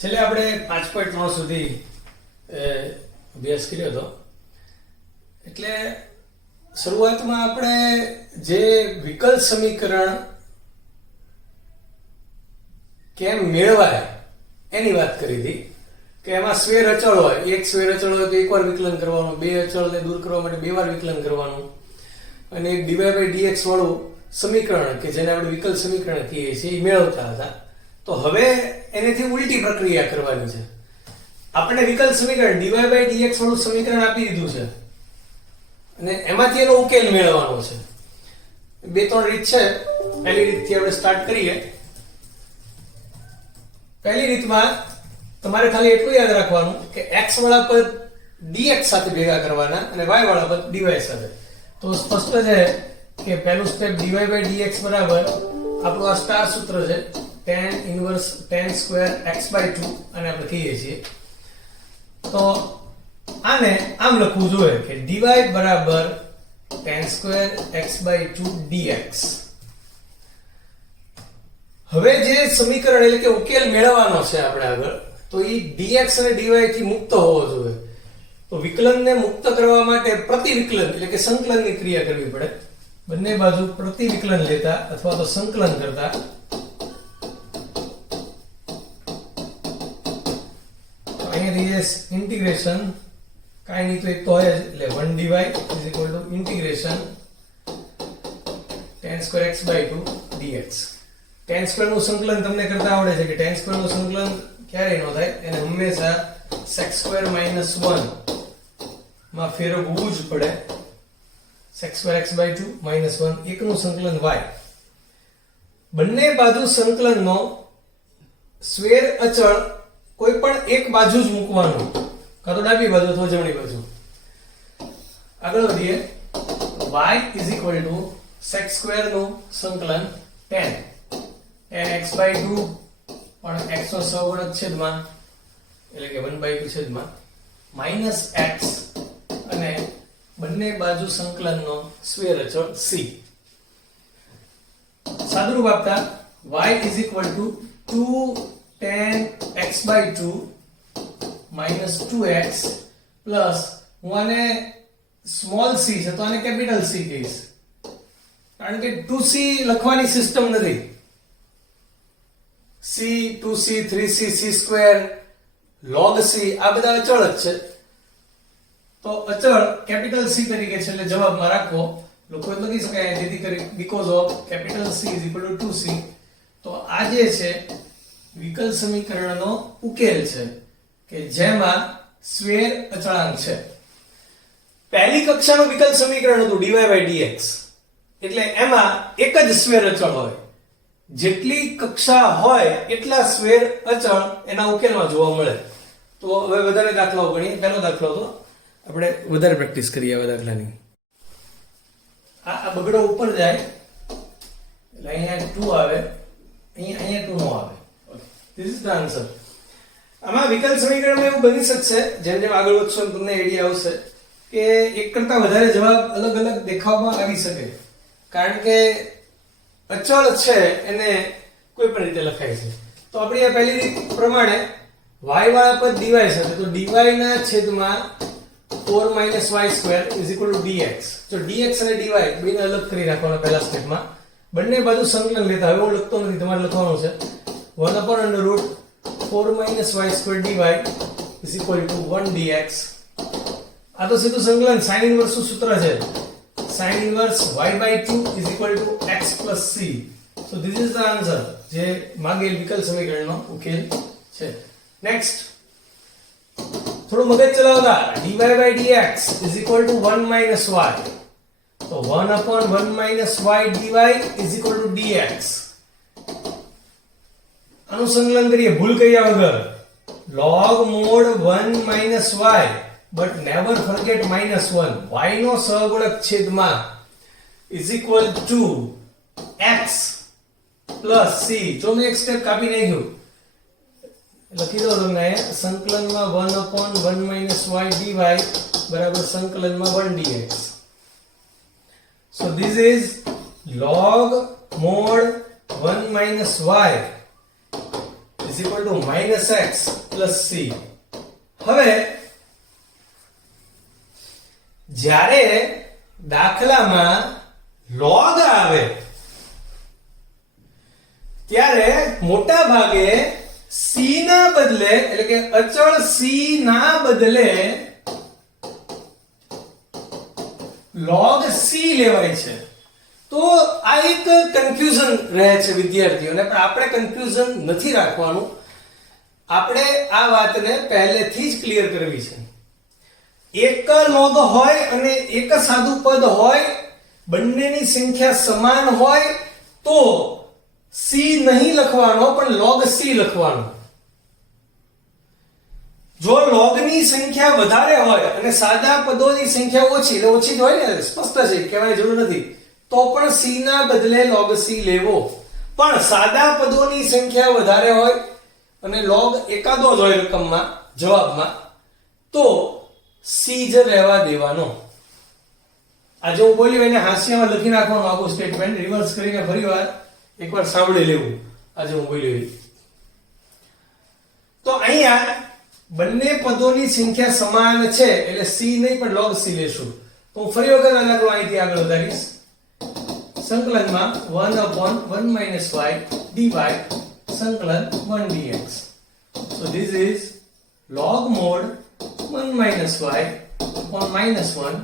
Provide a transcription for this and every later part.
છેલ્લે આપણે 5.3 સુધી અભ્યાસ કર્યો હતો. એટલે શરૂઆતમાં આપણે જે વિકલ સમીકરણ કેમ મેળવાય એની વાત કરી હતી કે એમાં સ્વેર અચળ હોય, એક સ્વેર અચળ હોય તો એકવાર વિકલન કરવાનું, બે અચળને દૂર કરવા માટે બે વાર વિકલન કરવાનું, અને એક dy/dx વાળું સમીકરણ કે જેને આપણે વિકલ સમીકરણ કહીએ છીએ એ મેળવતા હતા. તો હવે એનેથી ઉલટી પ્રક્રિયા કરવાની છે. આપણે વિકલ સમીકરણ dy/dx વાળું સમીકરણ આપી દીધું છે અને એમાંથી એનો ઉકેલ મેળવવાનો છે. બે ત્રણ રીત છે. પહેલી રીતથી આપણે સ્ટાર્ટ કરીએ. પહેલી રીતમાં તમારે ખાલી એટલું યાદ રાખવાનું કે x વાળા પદ dx સાથે ભેગા કરવાના અને y વાળા પદ dy સાથે. તો સ્પષ્ટ છે કે પહેલું સ્ટેપ dy/dx બરાબર આપણું આ સ્ટાર સૂત્ર છે tan inverse tan square x/2 અને આપણે કહીએ છીએ. તો આને આમ લખવું જોઈએ કે dy બરાબર tan સ્ક્વેર x/2 dx. હવે જે સમીકરણ એટલે કે ઉકેલ મેળવવાનો છે આપણે આગળ, તો એ dx અને dy થી મુક્ત હોવો જોઈએ. તો વિકલનને મુક્ત કરવા માટે પ્રતિવિકલન એટલે કે સંકલનની ક્રિયા કરવી પડે. બંને બાજુ પ્રતિવિકલન લેતા અથવા તો સંકલન કરતા ઇન્ટિગ્રેશન કાઈ નહીં તો એક તો હોય જ એટલે 1 dy integration tan square x/2 dx. tan square નું સંકલન તમને કરતા આવડે છે કે tan સ્ક્વેર નું સંકલન ક્યારેય ન થાય, એને હંમેશા sec સ્ક્વેર - 1 માં ફેરવવું જ પડે. sec સ્ક્વેર x/2 - 1 એકનું સંકલન y. બંને બાજુ સંકલનનો સ્વેર અચળ કોઈ પણ એક બાજુ જ મૂકવાનું, કાં તો ડાબી બાજુ અથવા જમણી બાજુ. આગળ વધીએ. y sec સ્ક્વેર નું સંકલન tan x/2 પણ x નો સહગુણક છેદમાં એટલે કે 1/2 છેદમાં -x અને બંને બાજુ સંકલનનો સ્વેર અચળ c. સાદુરૂપ આપતા y 2 tan x/2 2x plus હું આને સ્મોલ c છે તો આને કેપિટલ C કહીશ, કારણ કે 2c લખવાની સિસ્ટમ નથી. c 2c 3c c² log c આ બધા અચળ જ છે. તો અચળ કેપિટલ C તરીકે છે એટલે જવાબમાં રાખવો. લોકો લખી શકાય જેથી કરી because of capital C is equal to 2c. તો આ જે છે વિકલ સમીકરણનો ઉકેલ છે કે જેમાં સ્વેર અચળાંક છે. પહેલી કક્ષાનું વિકલ સમીકરણ હતું dy/dx, એટલે એમાં એક જ સ્વેર અચળ હોય. જેટલી કક્ષા હોય એટલા સ્વેર અચળ એના ઉકેલમાં જોવા મળે. તો હવે વધારે દાખલાઓ ગણીએ. પહેલો દાખલો તો આપણે વધારે પ્રેક્ટિસ કરીએ આ દાખલાની. આ બગડો ઉપર જાય એટલે અહીંયા 2 આવે, અહીંયા 2 નો આવે. This is the answer. આમાં વિકલ સમીકરણમાં એવું બની શકશે, જેમ જેમ આગળ વધશો તમને આઈડિયા આવશે કે એક કરતા વધારે જવાબ અલગ અલગ દેખાવમાં આવી શકે, કારણ કે અચળ છે એને કોઈ પણ રીતે લખાય છે. તો આપણી આ પહેલી રીત પ્રમાણે y વાળા પદ dy સાથે, તો dy ના છેદમાં 4 - y² dx. જો dx અને dy બેને અલગ કરી રાખવાના પહેલા સ્ટેપમાં. બંને બાજુ સંકલન લેતા. હવે હું લખતો નથી, તમારે લખવાનું છે. 1/√4 - y² dy = 1 dx. આ તો સીધું સંકલન sin ઇન્વર્સ નું સૂત્ર છે. sin inverse y/2 = x + c. So this is the answer જે માંગેલ વિકલ સમીકરણનો ઉકેલ છે. નેક્સ્ટ થોડું મગજ ચલાવતા. dy/dx = 1 - y. તો 1/1 - y dy = dx. આનું સંકલન કરીએ ભૂલ કર્યા વગર. log mod 1 - y, but never forget -1. y નો સહગુણક છેદમાં = x + c. જો મેં એક સ્ટેપ કાપી નાખ્યું, લખી દો તમને સંકલનમાં 1/1 - y dy બરાબર સંકલનમાં 1 dx. So this is log mod 1 - y is equal to -x plus c. હવે જ્યારે દાખલામાં log આવે ત્યારે મોટા ભાગે c ના બદલે એટલે કે અચળ c ના બદલે log c લેવાય છે. તો આ એક કન્ફ્યુઝન રહે છે વિદ્યાર્થીઓને, પણ આપણે કન્ફ્યુઝન નથી રાખવાનું. આપણે આ વાતને પહેલેથી જ ક્લિયર કરવી છે. એક log હોય અને એક સાદું પદ હોય, બંનેની સંખ્યા સમાન હોય તો c નહીં લખવાનો પણ log c લખવાનો. જો log ની સંખ્યા વધારે હોય અને સાદા પદોની સંખ્યા ઓછી, એટલે ઓછી જ હોય ને, સ્પષ્ટ છે, કહેવાની જરૂર નથી, તો પણ c ના બદલે log c લેવો. પણ સાદા પદોની સંખ્યા વધારે હોય અને log એકાદો જ હોય રકમમાં, જવાબમાં, તો c જ રહેવા દેવાનો. આજે હું બોલ્યો એને હાંસિયામાં લખી નાખવાનું આખું સ્ટેટમેન્ટ, રિવર્સ કરીને ફરીવાર એકવાર સાંભળી લેવું આજે હું બોલ્યો. તો અહીંયા બંને પદોની સંખ્યા સમાન છે એટલે c નહીં પણ log c લેશું. તો હું ફરી વખત આ દાખલો અહીંથી આગળ વધારીશ. સંકલનમાં 1/1 - y dy સંકલન 1 dx. So this is log mod 1 - y upon -1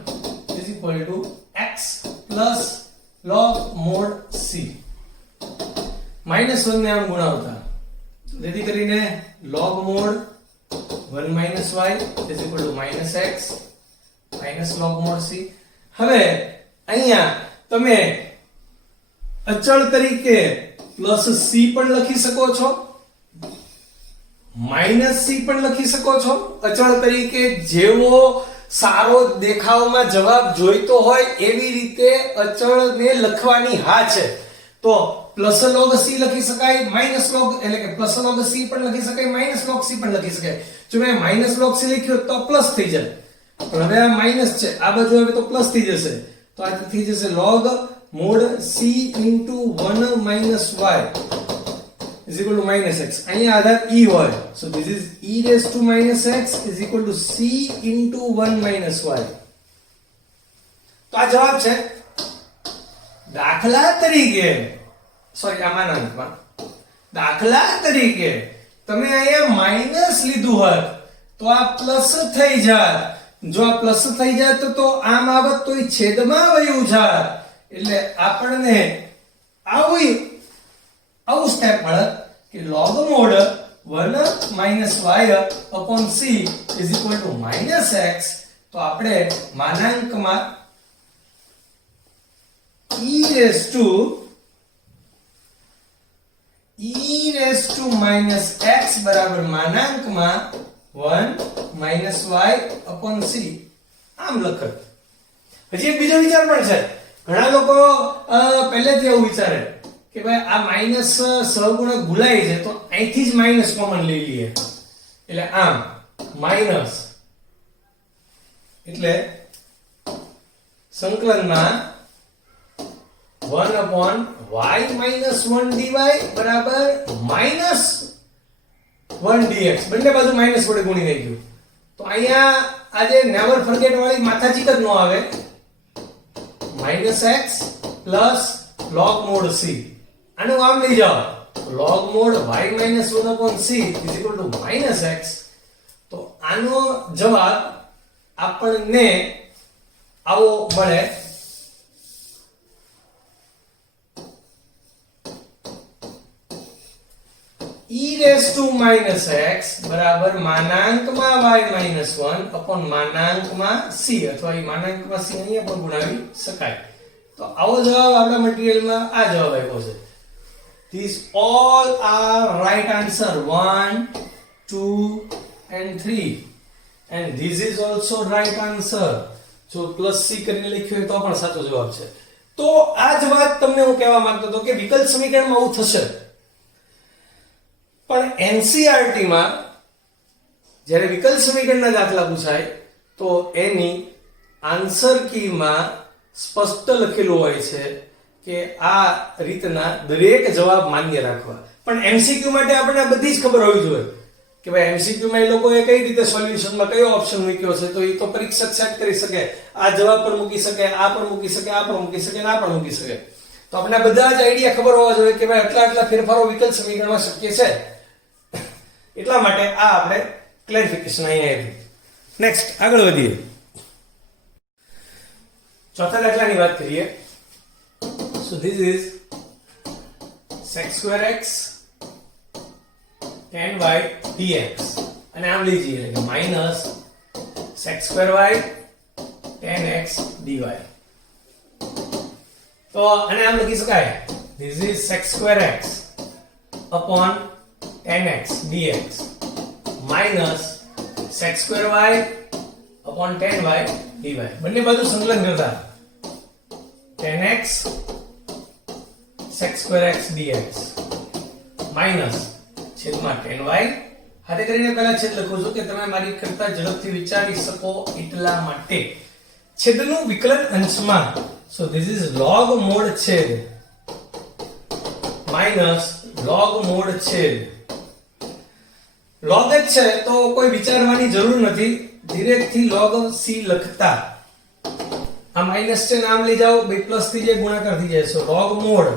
is equal to x plus log mod c. -1 ને આમ ગુણાવતા, જેથી કરીને log mod 1 - y is equal to -x minus log mod c. હવે અહીંયા તમે અચળ તરીકે પ્લસ c પણ લખી શકો છો, માઇનસ c પણ લખી શકો છો. અચળ તરીકે જેવો સારો દેખાવમાં જવાબ જોઈતો હોય એવી રીતે અચળને લખવાની હા છે. તો પ્લસ log c લખી શકાય, માઇનસ log એટલે કે પ્લસ log c પણ લખી શકાય, માઇનસ log c પણ લખી શકાય. જો મેં માઇનસ log c લખ્યું તો પ્લસ થઈ જાય, પણ હવે આ માઇનસ છે, આ બાજુ હવે તો પ્લસ થઈ જશે. તો આ થઈ જશે log mod c into 1 minus y is equal to minus x. અહીંયા આધાર e હોય, so this is e raised to minus x is equal to c into 1 minus y. તો આ જવાબ છે. દાખલા તરીકે સોરી આ માનાંકમાં દાખલા તરીકે તમે અહીંયા માઈનસ લીધું હોત તો આ પ્લસ થઈ જાત. જો આ પ્લસ થઈ જાત તો આમ આવત તો એ છેદમાં વયું જાત, એટલે આપણને આવું સ્ટેપ મળે કે log mod 1 minus y upon c is equal to minus x. તો આપણે માનાંકમાં e raised to minus x બરાબર માનાંકમાં 1 minus y upon c આમ લખત. હજી એક બીજો વિચાર પણ છે. ઘણા લોકો પહેલેથી એવું વિચારે કે ભાઈ આ માઈનસ સહગુણક ભૂલાય છે તો અહીંથી જ માઈનસ કોમન લઈ લઈએ, એટલે આમ માઈનસ એટલે સંકલનમાં 1 upon y minus 1 dy બરાબર minus 1 dx. બંને બાજુ માઈનસ વડે ગુણી નાખ્યું. તો અહીંયા આજે નેવર ફોરગેટ વાળી માથાચીક જ ન આવે. -x plus log mod c. આનું આમ લઈ જાઓ, log mod y minus 1 upon c is equal to -x. તો આનો જવાબ આપણને આવો મળે. e raised to minus x બરાબર માનાંકમાં y minus 1 upon માનાંકમાં c, અથવા એ માનાંકમાં c અહીંયા પણ ગુણાવી શકાય. તો આવો જવાબ આપણા મટીરીયલમાં આ જવાબ આપ્યો છે. These all are right answer 1, 2 and 3 and this is also right answer. જો પ્લસ c કરીને લખ્યું હોય તો પણ સાચો જવાબ છે. તો આ જ વાત તમને હું કહેવા માંગતો હતો કે વિકલ્પ સમીકરણમાં આવું થશે, પણ એનસીઈઆરટી માં જ્યારે વિકલ્પ સમીકરણના દાખલા પૂછાય તો એની આન્સર કીમાં સ્પષ્ટ લખેલું હોય છે કે આ રીતના દરેક જવાબ માન્ય રાખવા. પણ MCQ માટે આપણને આ બધી જ ખબર હોવી જોઈએ કે ભાઈ MCQ માં એ લોકોએ કઈ રીતે સોલ્યુશનમાં કયો ઓપ્શન મૂક્યો છે, તો એ તો પરીક્ષક સેટ કરી શકે. આ જવાબ પણ મૂકી શકે, આ પણ મૂકી શકે, આ પણ મૂકી શકે, આ પણ મૂકી શકે. તો આપણે બધા જ આઈડિયા ખબર હોવા જોઈએ કે ભાઈ આટલા ફેરફારો વિકલ્પ સમીકરણમાં શક્ય છે. એટલા માટે આ આપણે ક્લેરિફિકેશન અહીંયા આવ્યું. નેક્સ્ટ આગળ વધીએ. ચોથા દાખલાની વાત કરીએ. So this is sec square x tan y dx અને આમ લીજીએ કે minus sec square y tan x dy. તો આને આમ લખી શકાય, this is sec square x upon tan x dx minus sec square y upon tan y dy. બંને બાજુ સંકલન કરતા tan x sec square x dx minus છેદમાં tan y. હાથે કરીને પહેલા છેદ લખું છું કે તમે મારી કરતા ઝડપથી વિચારી શકો એટલા માટે. છેદનું વિકલન અંશમાં, so this is log mod છેદ minus log mod છેદ. log જ છે તો કોઈ વિચારવાની જરૂર નથી, ડિરેક્ટલી log c લખતા. આ માઈનસ છે, નામ લઈ જાઓ, બે પ્લસ થી જે ગુણાકાર થઈ જાય. સો log mod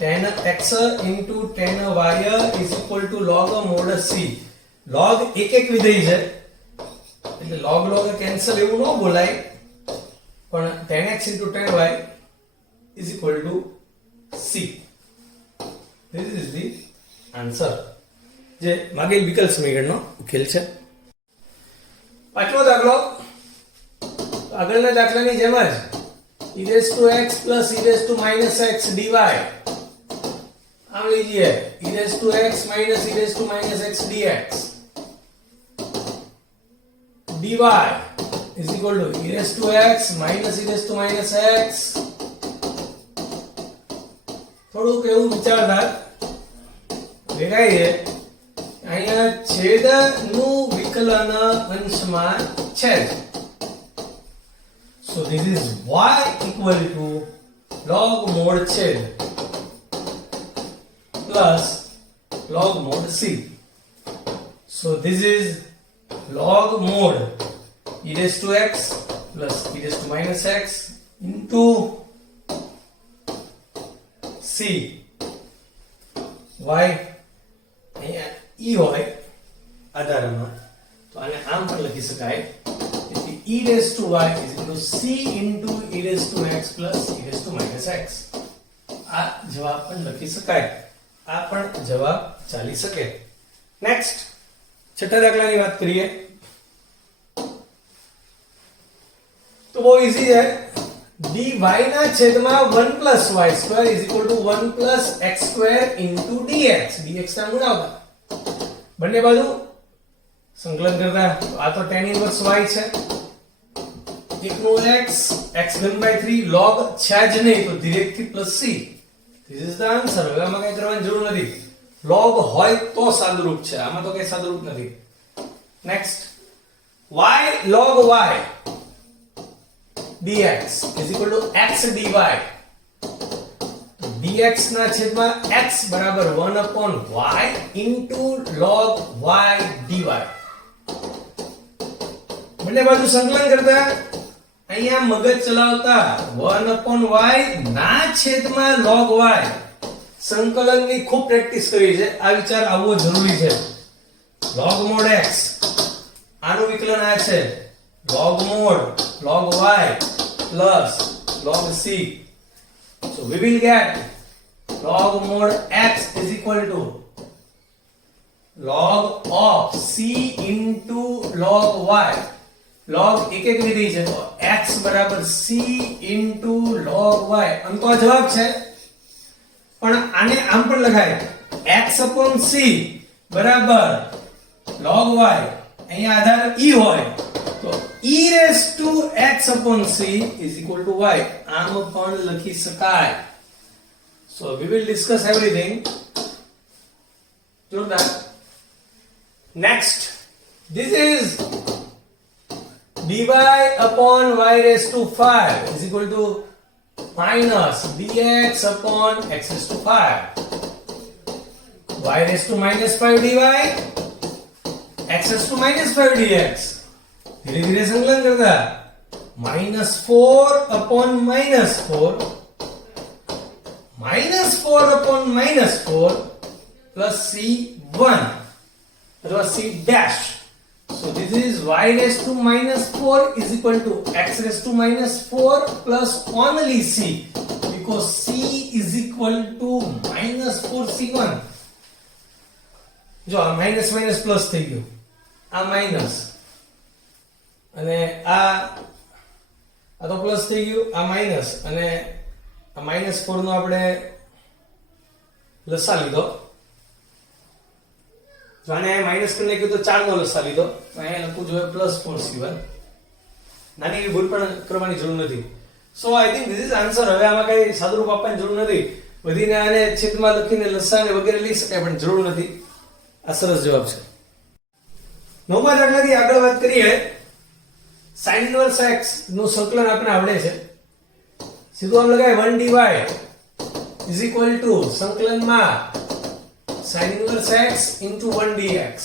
tan x into tan y is equal to log mod c. log એક વિધેય છે એટલે log કેન્સલ એવું ન બોલાય, પણ tan x into tan y is equal to c. This is the answer. જે માગેલ વિકલ્પ સમીકરણનો ઉકેલ છે. પાંચમો દાખલો આગળના દાખલાની જેમ જ e raised to x plus e raised to minus x dy. આમ લીજીએ e raised to x minus e raised to minus x dx dy is equal to e raised to x minus e raised to minus x. થોડુંક એવું વિચારતા ભેગાઈએ અહીંયા છેદનું વિકલન અંશમાં છે. So this is y equal to log mod છેદ plus log mod c. So this is log mod e raised to x plus e raised to minus x into c. y અહીંયા e હોય આધારમાં, તો આને આમ પણ લખી શકાય e raised to y is equal to c into e raised to x plus e raised to minus x. આ જવાબ પણ લખી શકાય, આ પણ જવાબ ચાલી શકે. નેક્સ્ટ છઠ્ઠા દાખલાની વાત કરીએ તો બહુ ઈઝી છે. dy ના છેદમાં 1 plus y square is equal to 1 plus x square into dx. dx ના ગુણાકાર બંને બાજુ સંકલન કરતા, આ તો tan inverse y છે, એકનો x x ઘન by 3 log છે જ નહીં તો directly plus c. This is the answer. હવે આમાં કઈ કરવાની જરૂર નથી, log હોય તો સાદુરૂપ છે, આમાં તો કઈ સાદુરૂપ નથી. Next y log y dx is equal to x dy. dx ના છેદમાં x બરાબર 1 upon y into log y dy. બંને બાજુ સંકલન કરતા અહીંયા મગજ ચલાવતા 1 upon y ના છેદમાં log y. સંકલનની ખૂબ પ્રેક્ટિસ કરી છે, આ વિચાર આવવો જરૂરી છે. log mod x આનું વિકલન આ છે log mod log y plus log c. So we will get log mod x is equal to log of c into log y. log એક વિધેય છે તો x બરાબર c into log y. આમ તો આ જવાબ છે, પણ આને આમ પણ લખાય x upon c બરાબર log y. અહીંયા આધાર e હોય તો e raised to x upon c is equal to y. આમ પણ લખી શકાય. So we will discuss everything. જોરદાર. Next, this is dy upon y raised to 5 is equal to minus dx upon x raised to 5, y raised to minus 5 dy, x raised to minus 5 dx. धीरे धीरे संकलन करता, minus 4 upon minus 4, minus 4 upon minus 4 plus c1 अथवा c dash. So this is y raised to minus 4 is equal to x raised to minus 4 plus only c, because c is equal to minus 4 c1. જો આ minus minus plus થઈ ગયું, આ minus અને આ તો plus થઈ ગયું, આ માઈનસ અને આ માઈનસ 4 નો આપણે લસા લીધો. જો આને માઈનસ કરી નાખ્યું તો 4 નો લસા લીધો, તો અહીંયા લખવું જોઈએ પ્લસ 4c1. નાની એવી ભૂલ પણ કરવાની જરૂર નથી. So I think this is answer. હવે આમાં કઈ સાદુરૂપ આપવાની જરૂર નથી, વધીને આને છેદમાં લખીને લસા ને વગેરે લઈ શકાય, પણ જરૂર નથી. આ સરસ જવાબ છે. 9મા દાખલાથી આગળ વાત કરીએ. sin inverse x નું સંકલન આપણે આવડે છે. સીધું આમ લગાય 1 dy is equal to સંકલનમાં sin inverse x into 1 dx.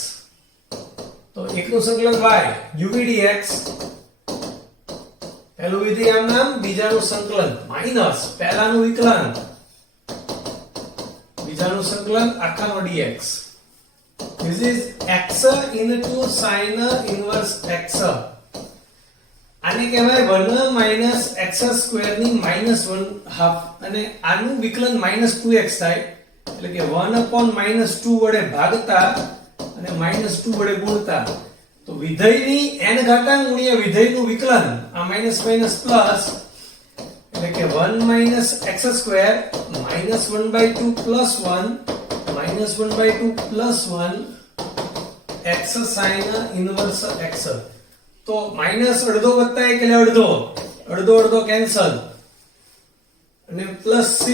તો એકનું સંકલન y uv dx, પહેલું વિધેય આમ નામ, બીજાનું સંકલન માઈનસ પહેલાનું વિકલન, બીજાનું સંકલન આખાનો dx. This is x into sin inverse x. આને કહેવાય 1 minus x square ની -1/2 અને આનું વિકલન -2x થાય, એટલે કે 1 upon -2 વડે ભાગતા અને -2 વડે ગુણતા. તો વિધેયની n ઘાતાંક ગુણ્યા વિધેયનું વિકલન, આ માઈનસ માઈનસ પ્લસ, એટલે કે 1 minus x square -1/2 plus 1 -1/2 plus 1 x sin inverse x. તો માઈનસ અડધો વત્તા 1 એટલે અડધો, અડધો અડધો કેન્સલ અને પ્લસ c.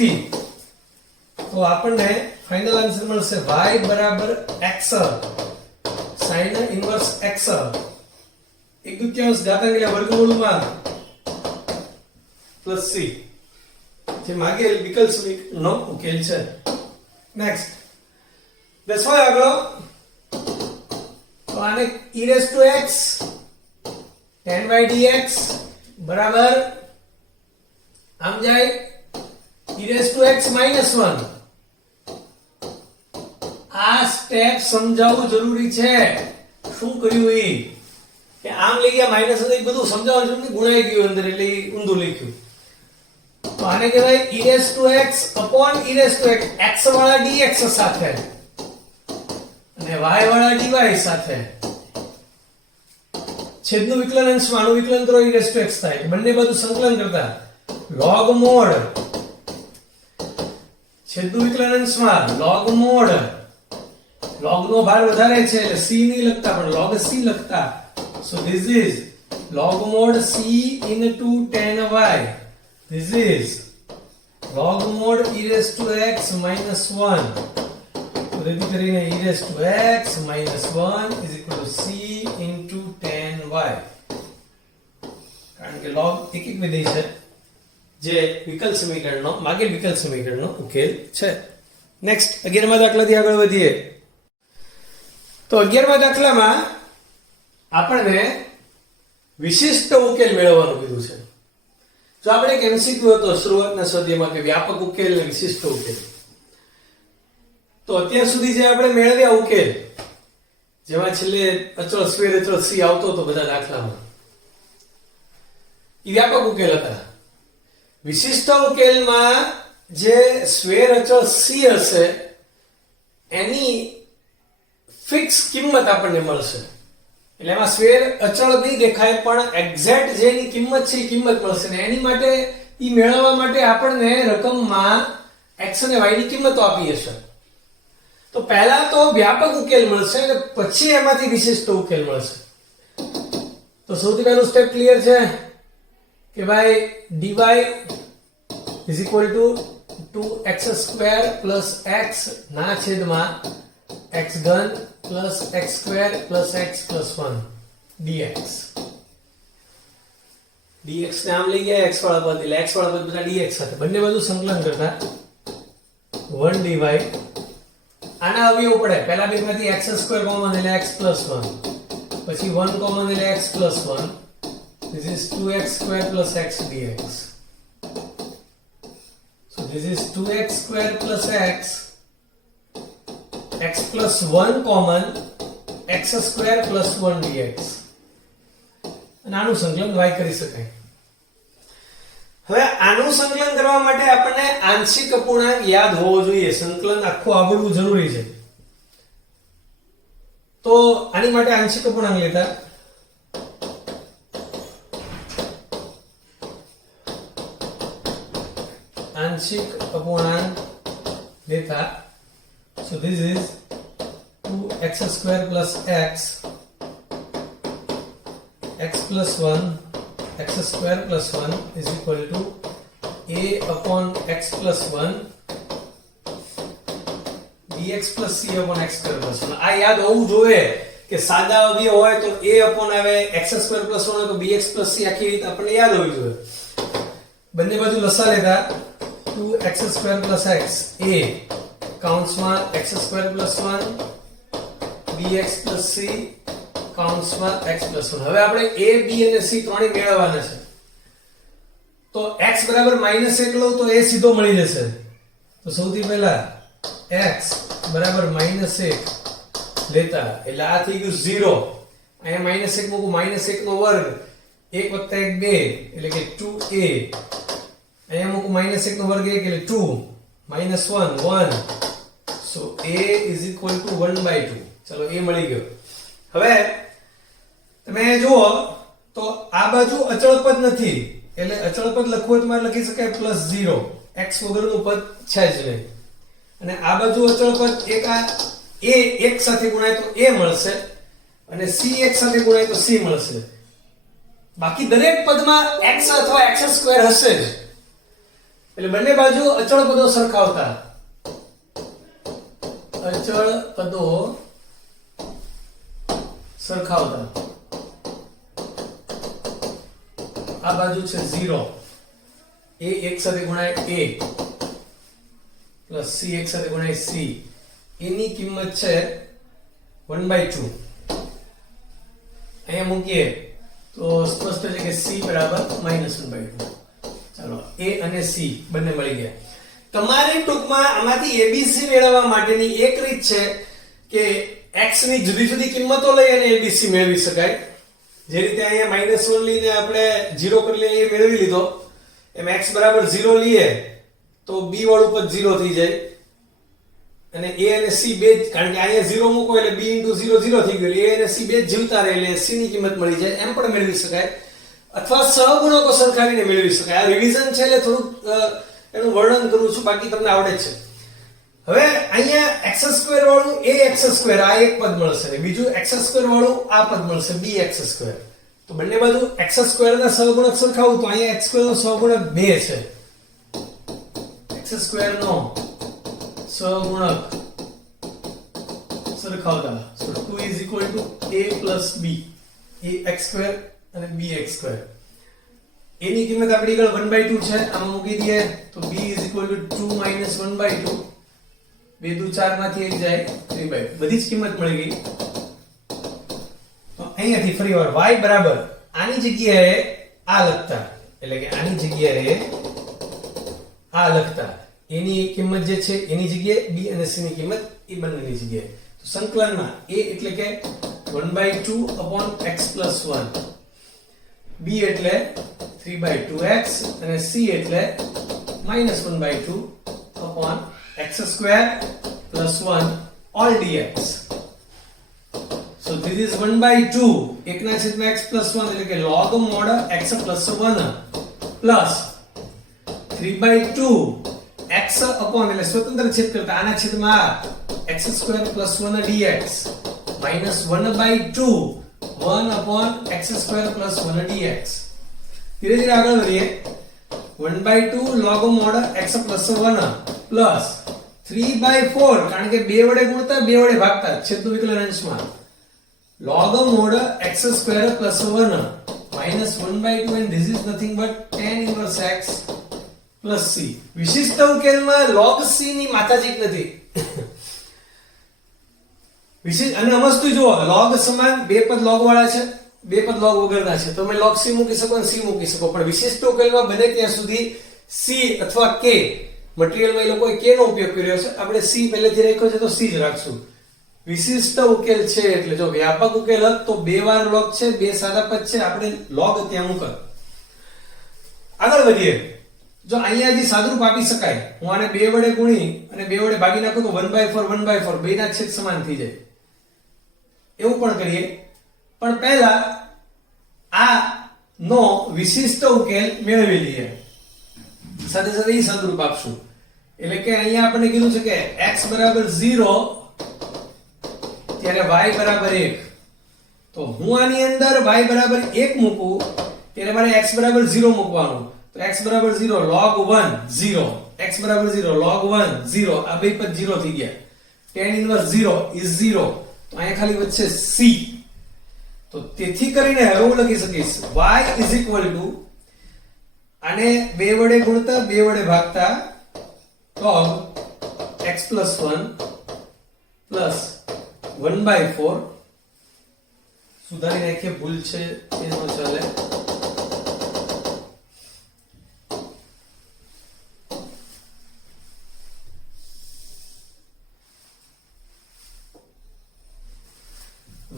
તો આપણને ફાઇનલ આન્સર મળશે y બરાબર x sin inverse x 1/2 ઘાતાંક એટલે વર્ગમૂળમાં પ્લસ c, જે માગેલ વિકલ્પ સમીકરણનો ઉકેલ છે. નેક્સ્ટ 10મા દાખલો. તો આને e raised to x tan y dx બરાબર આમ જાય e raised to x -1. આ સ્ટેપ સમજાવવું જરૂરી છે. શું કર્યું એ કે આમ લઈ ગયા માઈનસ હતું, બધું સમજાવવું જરૂરી, ગુણાઈ ગયું અંદર એટલે ઊંધું લખ્યું. તો આને કહેવાય e raised to x upon e raised to x, x વાળા dx સાથે અને y વાળા dy સાથે. છેદનું વિકલન અંશમાં આનું વિકલન કરો e raised to x થાય, બંને બાજુ સંકલન કરતા log mod, છેદનું વિકલન અંશમાં log mod, log નો ભાર વધારે છે એટલે c નહીં લખતા પણ log c લખતા. so this is log mod c into tan y. this is log mod e raised to x -1. Ready કરીને e raised to x -1 is equal to c into tan y. કારણ કે log એક વિધેય છે જે વિકલ્પ સમીકરણનો, માગેલ વિકલ્પ સમીકરણનો ઉકેલ છે. નેક્સ્ટ 11મા દાખલાથી આગળ વધીએ. તો 11મા દાખલામાં આપણને વિશિષ્ટ ઉકેલ મેળવવાનું કીધું છે. જો આપણે એક MCQ હતો શરૂઆતના સ્વાધ્યાયમાં કે વ્યાપક ઉકેલ અને વિશિષ્ટ ઉકેલ. તો અત્યાર સુધી જે આપણે મેળવ્યા ઉકેલ, જેમાં છેલ્લે અચળ સ્ક્વેર અચળ c આવતો હતો બધા દાખલામાં, એ વ્યાપક ઉકેલ હતા. વિશિષ્ટ ઉકેલમાં જે સ્ક્વેર અચળ c હશે એની ફિક્સ કિંમત આપણને મળશે. એટલે એમાં સ્ક્વેર અચળ નહીં દેખાય પણ એક્ઝેક્ટ જેની કિંમત છે એ કિંમત મળશે ને એની માટે એ મેળવવા માટે આપણને રકમમાં x અને y ની કિંમતો આપી હશે. તો પહેલા તો વ્યાપક ઉકેલ મળશે અને પછી એમાંથી વિશિષ્ટ ઉકેલ મળશે. તો સૌથી પહેલું સ્ટેપ ક્લિયર છે કે ભાઈ dy is equal to 2x² plus x ના છેદમાં x ઘન plus x² plus x plus 1 dx. dx ને આમ લઈ ગયા x વાળા પદ એટલે x વાળા પદ બધા dx સાથે બંને બાજુ સંકલન કરતા 1 ડિવાઇડ આના અવયવ પડે પહેલા બેમાંથી x² કોમન એટલે x + 1 પછી 1 કોમન એટલે x + 1 this is 2x² + x dx so this is 2x² + x x + 1 common x² + 1 dx અને આનું સંકલન y કરી શકાય હવે આનું સંકલન કરવા માટે આપણને આંશિક અપૂર્ણાંક યાદ હોવો જોઈએ સંકલન આખું આવડવું જરૂરી છે તો આની માટે આંશિક અપૂર્ણાંક લેતા आंशिक अपूर्णांक लेता so this is 2x² plus x x plus 1 x² plus 1 is equal to a upon x plus 1 dx plus c upon x² plus 1 આ યાદ હોવું જોઈએ કે સાદા અવયવ હોય તો a upon આવે x² plus 1 હોય તો bx plus c આખી રીત આપણને યાદ હોવી જોઈએ બંને બાજુ લસા લેતા 2x² plus x a કૌંસમાં x² plus 1 bx plus c કૌંસમાં x plus 1 હવે આપણે a b અને c ત્રણે મેળવવાના છે તો x બરાબર -1 લઉં તો a સીધો મળી જશે તો સૌથી પહેલા x બરાબર -1 લેતા એટલે આ થઈ ગયું 0 અહીંયા -1 મૂકું -1 નો વર્ગ 1 + 1 2 એટલે કે 2a અહીંયા મૂકું -1 નો વર્ગ 1 એટલે 2 -1 1 so a is equal to 1/2 ચલો a મળી ગયો હવે તમે જુઓ તો આ બાજુ અચળ પદ નથી એટલે અચળ પદ લખવું હોય તો મારે લખી શકાય +0 x વગરનું પદ છે જ નહીં અને આ બાજુ અચળ પદ એક આ a એક સાથે ગુણાય તો a મળશે અને c એક સાથે ગુણાય તો c મળશે બાકી દરેક પદમાં x અથવા x² હશે જ એટલે બંને બાજુ અચળ પદો સરખાવતા અચળ પદો સરખાવતા આ બાજુ છે 0 a એક સાથે ગુણાય a પ્લસ c એક સાથે ગુણાય c એની કિંમત છે 1/2 અહીંયા મૂકીએ તો સ્પષ્ટ છે કે c બરાબર -1/2 ચાલો a અને c બંને મળી ગયા તમારે ટૂંકમાં આમાંથી abc મેળવવા માટેની એક રીત છે કે x ની જુદી જુદી કિંમતો લઈ અને abc મેળવી શકાય જે રીતે અહીંયા -1 લઈને આપણે 0 કરી લઈએ મેળવી લીધો એમ x બરાબર 0 લઈએ તો b વાળું પદ 0 થઈ જાય અને a અને c બે કારણ કે અહીંયા 0 મૂકો એટલે b * 0 0 થઈ ગયું એટલે a અને c બે જીવતા રહે એટલે c ની કિંમત મળી જાય એમ પણ મેળવી શકાય અથવા સહગુણકો સરખાવીને મેળવી શકાય આ રિવિઝન છે એટલે થોડું એનું વર્ણન કરું છું બાકી તમને આવડે છે હવે અહીંયા x² વાળું ax² આ એક પદ મળશે અને બીજું x² વાળું આ પદ મળશે bx² તો બંને બાજુ x² ના સહગુણક સરખાવું તો અહીંયા x² નો સહગુણક 2 છે x² નો સહગુણક સરખાવતા so 2 is equal to a plus b ax² અને bx² એની કિંમત આપણી આગળ 1/2 છે આમાં મૂકી દઈએ તો b is equal to 2 - 1/2 2 દુ 4 માંથી 1 જાય 3/2 બધી જ કિંમત મળી ગઈ તો અહીંયાથી ફરીવાર y બરાબર આની જગ્યાએ આ લખતા એટલે કે આની જગ્યાએ આ લખતા એની કિંમત જે છે એની જગ્યાએ b અને c ની કિંમત એ બંનેની જગ્યાએ તો સંકલનમાં a એટલે કે 1/2 x + 1 b એટલે 3/2x અને c એટલે -1/2 x² plus 1 all dx so this is 1/2 એકના છેદમાં x plus 1 એટલે કે log mod x plus 1 plus 3/2 x upon એટલે સ્વતંત્ર છેદ કરતા આના છેદમાં x² plus 1 dx minus 1/2 1 upon x² plus 1 dx ધીરે ધીરે આગળ વધીએ 1/2 log mod x plus 1 plus 3/4 કારણ કે 2 વડે ગુણતા 2 વડે ભાગતા છેદનું વિકલન અંશમાં log mod x² plus 1 minus 1/2 and this is nothing but tan inverse x plus c. વિશિષ્ટ ઉકેલમાં log c ની માથાજીક નથી. વિશેષ અને વસ્તુ જુઓ, log સમાન બે પદ log વાળા છે, બે પદ log વગરના છે, તો તમે log c મૂકી શકો અને c મૂકી શકો, પણ વિશિષ્ટ ઉકેલમાં બને ત્યાં સુધી c અથવા k, મટીરીયલમાં એ લોકોએ k નો ઉપયોગ કર્યો છે, આપણે c પહેલેથી રાખ્યો છે તો c જ રાખશું. વિશિષ્ટ ઉકેલ છે એટલે જો વ્યાપક ઉકેલ હોત તો બે વાર log છે, બે સાદા પદ છે, આપણે log ત્યાં મૂકત. આગળ વધીએ. જો અહીંયા જે સાદુરૂપ આપી શકાય, હું આને બે વડે ગુણી અને બે વડે ભાગી નાખું તો 1/4 બેના છેદ સમાન થઈ જાય, એવું પણ કરીએ. પણ પહેલા આ નો વિશિષ્ટ ઉકેલ મેળવી લઈએ, સાથે સાથે એ સાદુરૂપ આપશું. એટલે કે અહીંયા આપણે કીધું છે કે x બરાબર 0 ત્યારે y બરાબર 1, તો હું આની અંદર y બરાબર 1 મૂકું ત્યારે મારે x બરાબર 0 મૂકવાનું. તો x બરાબર 0 log 1 0, x બરાબર 0 log 1 0, આ બે પદ 0 થઈ ગયા. tan inverse 0 is 0, તો અહીંયા ખાલી વચ્ચે c. તો તેથી કરીને હવે હું લખી શકીશ y is equal to આને બે વડે ગુણતા બે વડે ભાગતા log x plus 1 plus 1/4. સુધારી નાખીએ, ભૂલ છે એ ન ચાલે.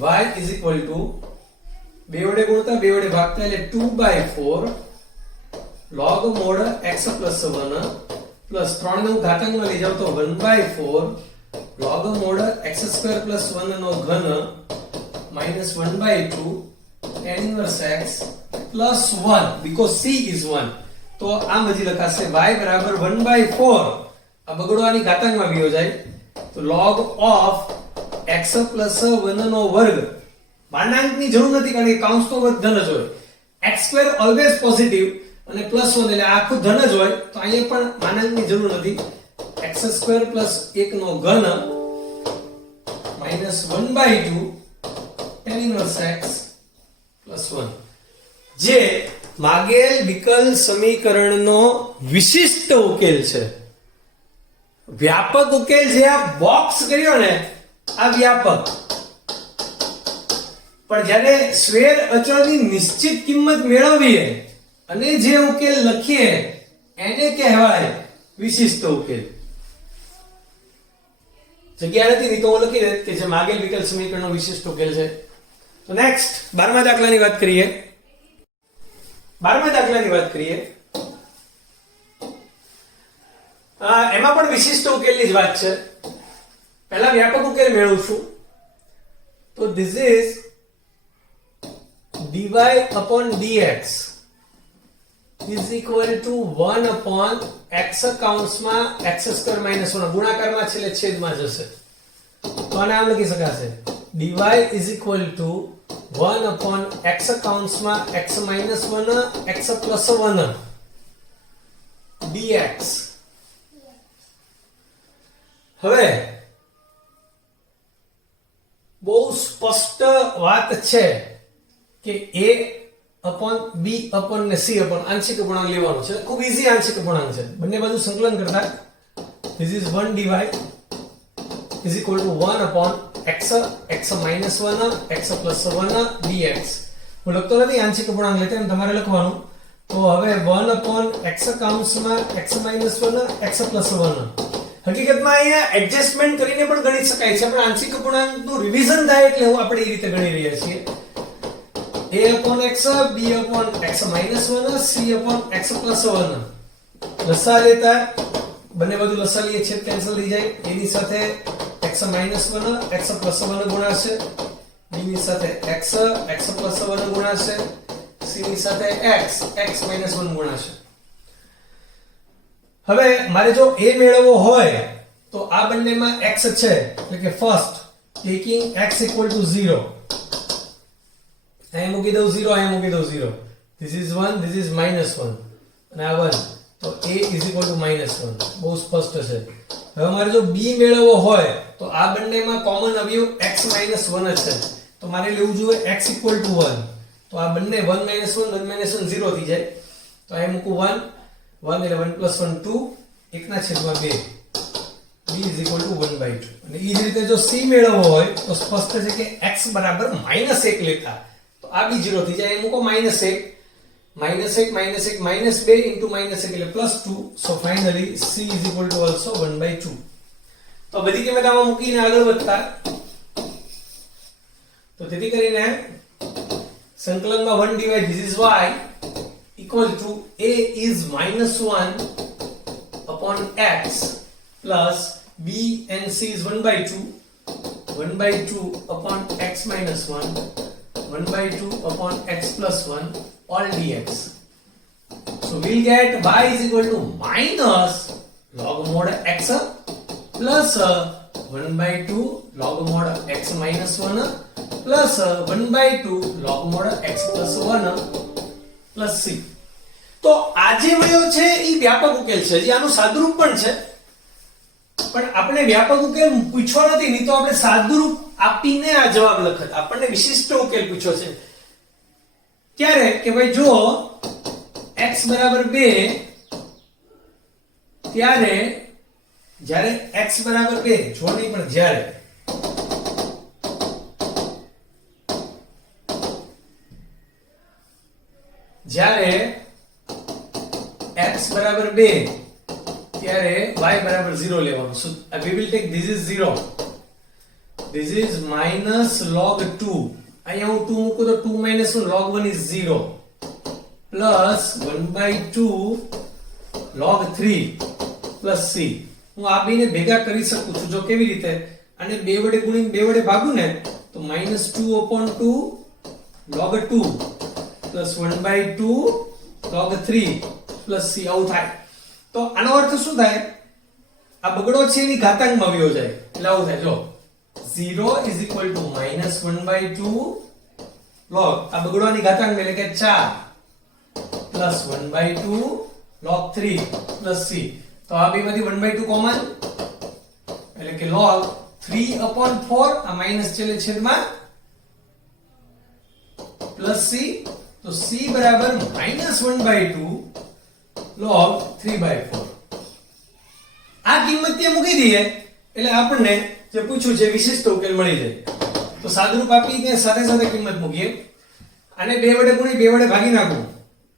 y is equal to બે વડે ગુણતા બે વડે ભાગતા એટલે 2/4 log mod x plus 1 plus 3 નો ઘાતાંકમાં લઈ જાવ તો 1/4 log mod x square plus 1 નો ઘન minus 1/2 tan inverse x plus 1 because c is 1. તો આમ હજી લખાશે y બરાબર 1/4, આ બગડો આની ઘાતાંકમાં ગયો જાય તો log of x plus 1 નો વર્ગ, માનાંકની જરૂર નથી કારણ કે કાઉન્સ તો વર્ગ ધન જ હોય. x square always positive અને plus 1 એટલે આખું ધન જ હોય, તો અહીંયા પણ માનાંકની જરૂર નથી. x square plus 1 નો ઘન minus 1/2 tan inverse x plus 1, જે માગેલ વિકલ સમીકરણનો વિશિષ્ટ ઉકેલ છે. વ્યાપક ઉકેલ જે આ બોક્સ કર્યો ને આ વ્યાપક, પણ જ્યારે સ્વેર અચળની નિશ્ચિત કિંમત મેળવીએ અને જે ઉકેલ લખીએ એને કહેવાય વિશિષ્ટ ઉકેલ. જગ્યા નથી નહીં તો હું લખી દે કે જે માગેલ વિકલ સમીકરણનો વિશિષ્ટ ઉકેલ છે. તો નેક્સ્ટ 12મા દાખલાની વાત કરીએ. 12મા દાખલાની વાત કરીએ, એમાં પણ વિશિષ્ટ ઉકેલની જ વાત છે. પહેલા વ્યાપક ઉકેલ મેળવશું. તો this is dy upon dx is equal to 1 upon x કૌંસમાં x square minus 1 ગુણાકારમાં છેલ્લે છેદમાં જશે, તો આને આમ લખી શકાશે dy is equal to 1 upon x કૌંસમાં x minus 1 x plus 1 dx. હવે બહુ સ્પષ્ટ વાત છે કે a upon b upon ને c upon આંશિક અપૂર્ણાંક લેવાનો છે. ખૂબ ઈઝી આંશિક અપૂર્ણાંક છે. બંને બાજુ સંકલન કરતા this is 1 dy is equal to 1 upon x x minus 1 x plus 1 dx. હું લખતો નથી આંશિક અપૂર્ણાંક લેતા એમ તમારે લખવાનું. તો હવે 1 upon x કૌંસમાં x minus 1 x plus 1. હકીકતમાં અહીંયા એડજસ્ટમેન્ટ કરીને પણ ગણી શકાય છે, પણ આંશિક અપૂર્ણાંકનું રિવિઝન થાય એટલે હું આપણે એ રીતે ગણી રહ્યા છીએ. a upon x b upon x minus 1 c upon x plus 1. લસા લેતા બંને બાજુ લસા લઈએ છેદ કેન્સલ થઈ જાય. a ની સાથે x minus 1 x plus 1 ગુણાશે, b ની સાથે x x plus 1 ગુણાશે, c ની સાથે x x minus 1 ગુણાશે. હવે મારે જો a મેળવવો હોય તો આ બંનેમાં x છે એટલે કે first taking x equal to 0, અહીં મૂકી દઉં 0, અહીં મૂકી દઉં 0, this is 1 this is minus 1 અને આ 1, તો a is equal to minus 1. બહુ સ્પષ્ટ છે. હવે મારે જો b મેળવવો હોય તો આ બંનેમાં કોમન અવયવ x minus 1 છે, તો મારે લેવું જોઈએ x equal to 1. તો તો આ બંને 1 - 1 1 - 1 0 થઈ જાય તો આ મૂકું 1 1 એટલે 1 + 1 2 1/2 b = 1/2 અને એ જ રીતે જો c મેળવવો હોય તો સ્પષ્ટ છે કે x = -1 લેતા તો આ બી 0 થઈ જાય એ મૂકો -1 -1 -1 -2 into -1 એટલે +2 so finally c = also 1/2 તો બધી કિંમત આમાં મૂકીને આગળ વધતા તો તેથી કરીને સંકલનમાં 1 / this is y equal to a is -1 upon x plus b and c is 1/2 upon x minus 1 1/2 upon x plus 1 all dx. So we'll get y is equal to minus log mod x plus 1/2 log mod x minus 1 plus 1/2 log mod x plus 1 plus c. તો આજે મળ્યો છે ઈ વ્યાપક ઉકેલ છે જે આનું સાદુરૂપ પણ છે પણ આપણે વ્યાપક ઉકેલ પૂછ્યો નથી નહીં તો આપણે સાદુરૂપ આપીને આ જવાબ લખત આપણને વિશિષ્ટ ઉકેલ પૂછ્યો છે ક્યારે કે ભાઈ જો x = 2 ત્યારે જ્યારે x = 2 જો નહીં પણ જ્યારે x = 2 ત્યારે y = 0 લેવાનું so we will take this is 0 this is minus log 2 અહીંયા હું 2 મૂકું તો 2 - 1 log 1 is 0 plus 1/2 log 3 plus c હું આ બેને ભેગા કરી શકું છું જો કેવી રીતે અને 2 વડે ગુણીને 2 વડે ભાગું ને તો -2/2 log 2 plus 1/2 log 3 plus c આવું થાય તો આનો અર્થ શું થાય આ બગડો છે એની ઘાતાંકમાં વયો જાય એટલે આવું થાય જો 0 is equal to -1/2 log આ બગડવાની ઘાતાંક એટલે કે 4 plus 1/2 log 3 plus c તો આ બેમાંથી 1/2 કોમન એટલે કે log 3/4 આ માઈનસ છે એટલે છેદમાં plus c તો c બરાબર -1/2 log 3/4 આ કિંમત ત્યાં મૂકી દઈએ એટલે આપણને જે પૂછ્યું છે વિશિષ્ટ ઉકેલ મળી જાય તો સાદુરૂપ આપીને સાથે સાથે કિંમત મૂકીએ આને 2 વડે ગુણી 2 વડે ભાગી નાખું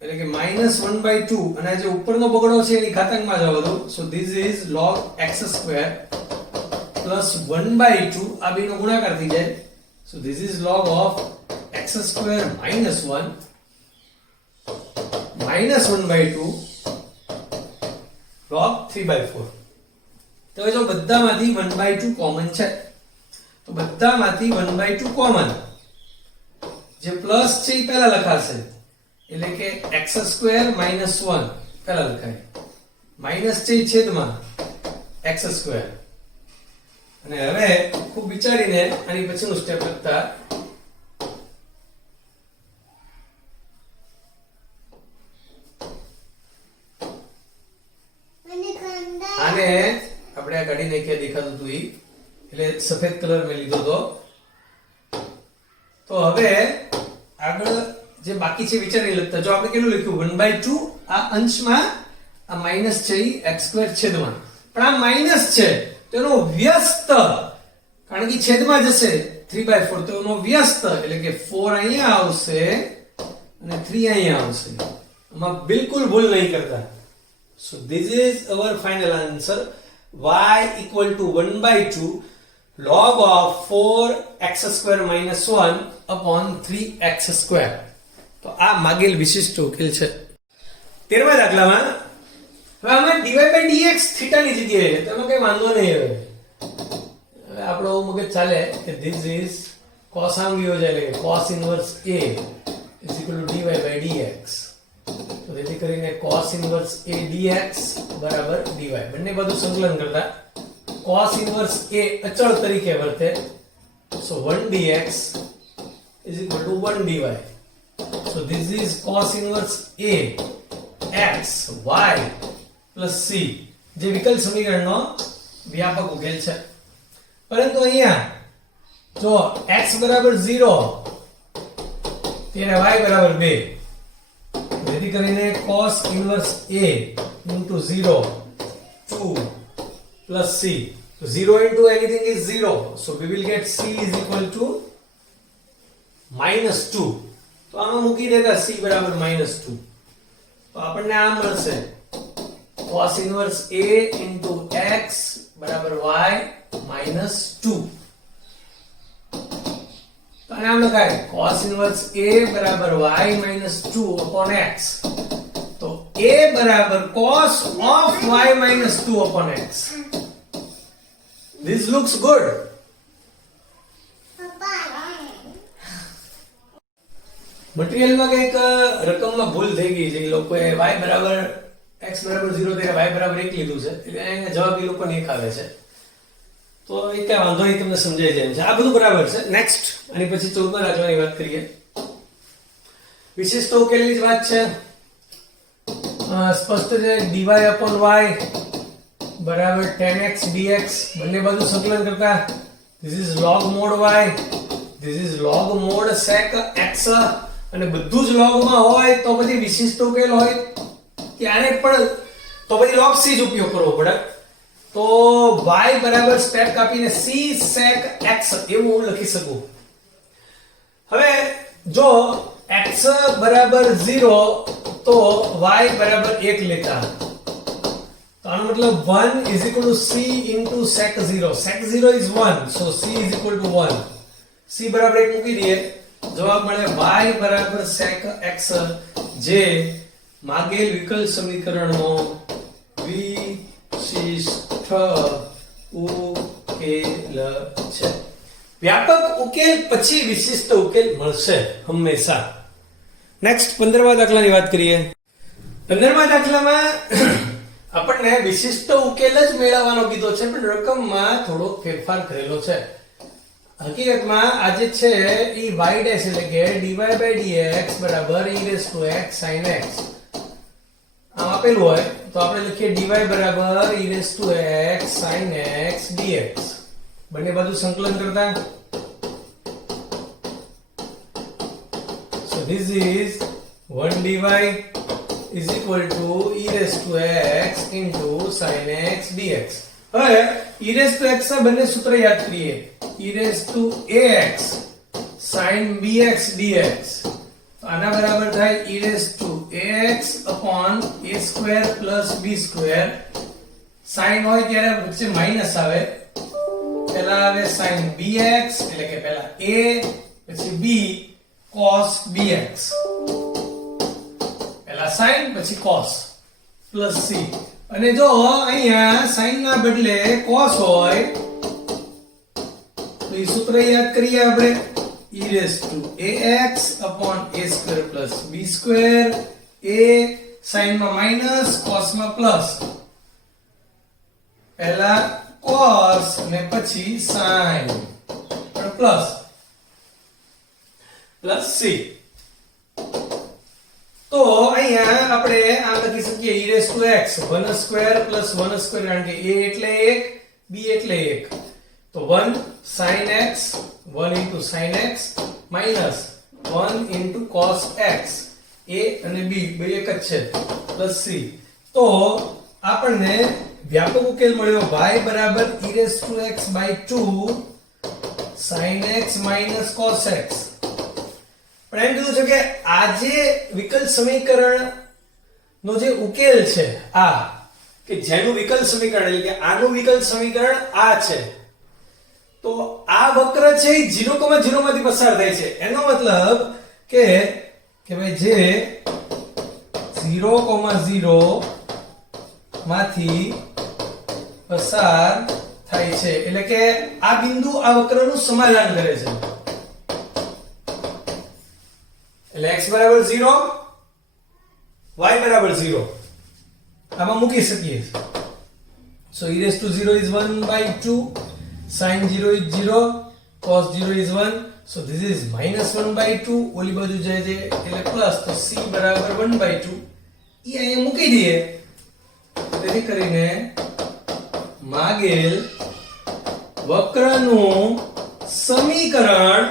એટલે કે -1/2 અને જે ઉપરનો બગડો છે એની ઘાતાંકમાં જવા દો so this is log x² plus 1/2 આ બેનો ગુણાકાર થઈ જાય so this is log of x² minus 1 minus 1/2 log 3/4 તો જો બધામાંથી 1/2 કોમન છે તો બધામાંથી 1/2 કોમન જે પ્લસ છે એ પહેલા લખાશે એટલે કે x² minus 1 પહેલા લખાય માઈનસ છે છેદમાં x² અને હવે ખૂબ વિચારીને આની પછીનું સ્ટેપ લખતા આને આપણે આ કાઢી નાખ્યા દેખાતું હતું એટલે સફેદ કલર મેં લીધો તો હવે આગળ જે બાકી છે વિચારી લખતા જો આપણે કેટલું લખ્યું 1/2 આ અંશમાં આ માઈનસ છે x² છેદમાં પણ આ માઈનસ છે તો એનો વ્યસ્ત કારણ કે છેદમાં જશે 3/4 તો એનો વ્યસ્ત એટલે કે 4 અહીંયા આવશે અને 3 અહીંયા આવશે આમાં બિલકુલ ભૂલ નહીં કરતા so this is our final answer y equal to 1/2 log of 4x² minus 1 upon 3x². તો આ માગેલ વિશિષ્ટ ઉકેલ છે 13મા દાખલામાં હવે આમાં dy/dx થીટા ની જગ્યાએ છે તો એમાં કઈ વાંધો નહીં હવે આપણો મગજ ચાલે કે this is cos આંગળીઓ જાય એટલે cos inverse a is equal to dy/dx તો તેથી કરીને cos inverse a dx બરાબર dy બંને બાજુ સંકલન કરતા cos inverse a અચળ તરીકે વર્તે so 1 dx is equal to 1 dy so this is cos inverse a x y plus c જે વિકલ સમીકરણનો વ્યાપક ઉકેલ છે પરંતુ અહીંયા જો x બરાબર 0 ત્યારે y બરાબર 2, જેથી કરીને cos inverse a into 0 2 plus c. So 0 into anything is 0, so we will get c is equal to -2. તો આમાં મૂકી દેતા c બરાબર -2, તો આપણને આ મળશે cos inverse a into x બરાબર y -2. તો આને આમ લખાય cos ઇન્વર્સ a બરાબર y -2 upon x. તો a બરાબર cos of y -2 upon x. This looks good. મટીરીયલમાં કંઈક રકમમાં ભૂલ થઈ ગઈ છે. એ લોકોએ y બરાબર x બરાબર 0 ત્યારે y બરાબર 1 લીધું છે, એટલે અહીંયા જવાબ એ લોકોને 1 આવે છે. તો એ કઈ વાંધો નહીં, તમને સમજાઈ જાય છે. આ બધું બરાબર છે. નેક્સ્ટ આની પછી 14 રાજવાની વાત કરીએ. વિશિષ્ટ ઉકેલની જ વાત છે. સ્પષ્ટ છે. dy upon y બરાબર 10x dx, બંને બાજુ સંકલન કરતા this is log mod y, this is log mod sec x, અને બધું જ log માં હોય તો પછી વિશિષ્ટ ઉકેલ હોય ત્યારે પણ તો પછી log c જ ઉપયોગ કરવો પડે. તો y બરાબર સ્ટેપ કાપીને c sec x એવું હું લખી શકું. હવે જો x બરાબર 0 તો y બરાબર 1 લેતા, તો આનો મતલબ 1 is equal to c into sec 0. sec 0 is 1, so c is equal to 1. c બરાબર 1 મૂકી દઈએ, જવાબ મળે y બરાબર sec x, જે માગેલ વિકલ સમીકરણનો વિશિષ્ટ ઉકેલ છે. વ્યાપક ઉકેલ પછી વિશિષ્ટ ઉકેલ મળશે હંમેશા. નેક્સ્ટ 15મા દાખલાની વાત કરીએ. 15મા દાખલામાં આપણને વિશિષ્ટ ઉકેલ જ મેળવવાનો કીધો છે, પણ રકમમાં થોડો ફેરફાર કરેલો છે. હકીકતમાં આ જે છે એ y' એટલે કે dy by dx બરાબર e raised to x sin x આમ આપેલું હોય તો આપણે લખીએ dy બરાબર e raised to x sin x dx. બંને બાજુ સંકલન કરતા so this is 1 dy is equal to e raised to x into sin x dx. હવે e raised to x ના બંને સૂત્ર યાદ કરીએ. e raised to ax sin bx dx, તો આના બરાબર થાય e raised to ax upon a square plus b square. sin હોય ત્યારે વચ્ચે માઈનસ આવે, પહેલા આવે sin bx એટલે કે પહેલા a પછી b cos bx, પહેલા sin પછી cos plus c. અને જો અહીંયા sin ના બદલે cos હોય તો એ સૂત્ર યાદ કરીએ આપણે. e raised to ax upon a square plus b square, a sin માં માઈનસ cos માં પ્લસ, પહેલા cos અને પછી sin પ્લસ c. તો અહીંયા આપણે આ લખી શકીએ e raised to x 1 square plus 1 square, કારણ કે a એટલે 1 b એટલે 1, તો 1 sin x 1 into sin x minus 1 into cos x, a અને b બે એક જ છે, plus c. તો આપણને વ્યાપક ઉકેલ મળ્યો y બરાબર e raised to x by 2 sin x minus cos x. પણ એમ કીધું છે કે આ જે વિકલ સમીકરણ નો જે ઉકેલ છે આ, કે જેનું વિકલ સમીકરણ એટલે કે આનું વિકલ સમીકરણ આ છે, તો આ વક્ર છે એ 0,0 માંથી પસાર થાય છે. એનો મતલબ કે ભાઈ જે 0,0 માંથી પસાર થાય છે, એટલે કે આ બિંદુ આ વક્રનું સમાધાન કરે છે. એટલે x બરાબર 0 y બરાબર 0 આમાં મૂકી શકીએ. so e raised to 0 is 1/2, sin 0 is 0, cos 0 is 1, so this is -1/2. ઓલી બાજુ જાય છે એટલે પ્લસ, તો c બરાબર 1/2 એ અહીંયા મૂકી દઈએ. તેથી કરીને માગેલ વક્રનું સમીકરણ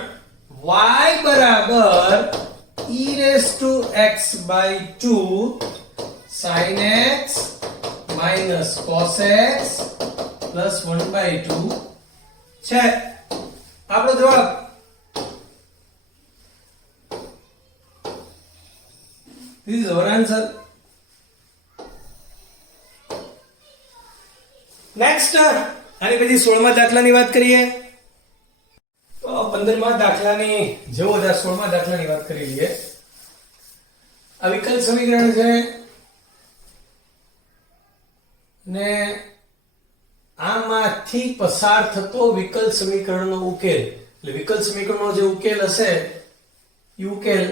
y બરાબર e raised to x by 2 sin x minus cos x plus 1 by 2 છે આપણો જવાબ. This is our answer. Next આની પછી 16મા દાખલાની વાત કરીએ. તો 15મા દાખલાની જેવો 16મા દાખલાની વાત કરી લઈએ. આ વિકલ્પ સમીકરણ છે ને આમાંથી પસાર થતો વિકલ્પ સમીકરણનો ઉકેલ, એટલે વિકલ્પ સમીકરણનો જે ઉકેલ હશે એ ઉકેલ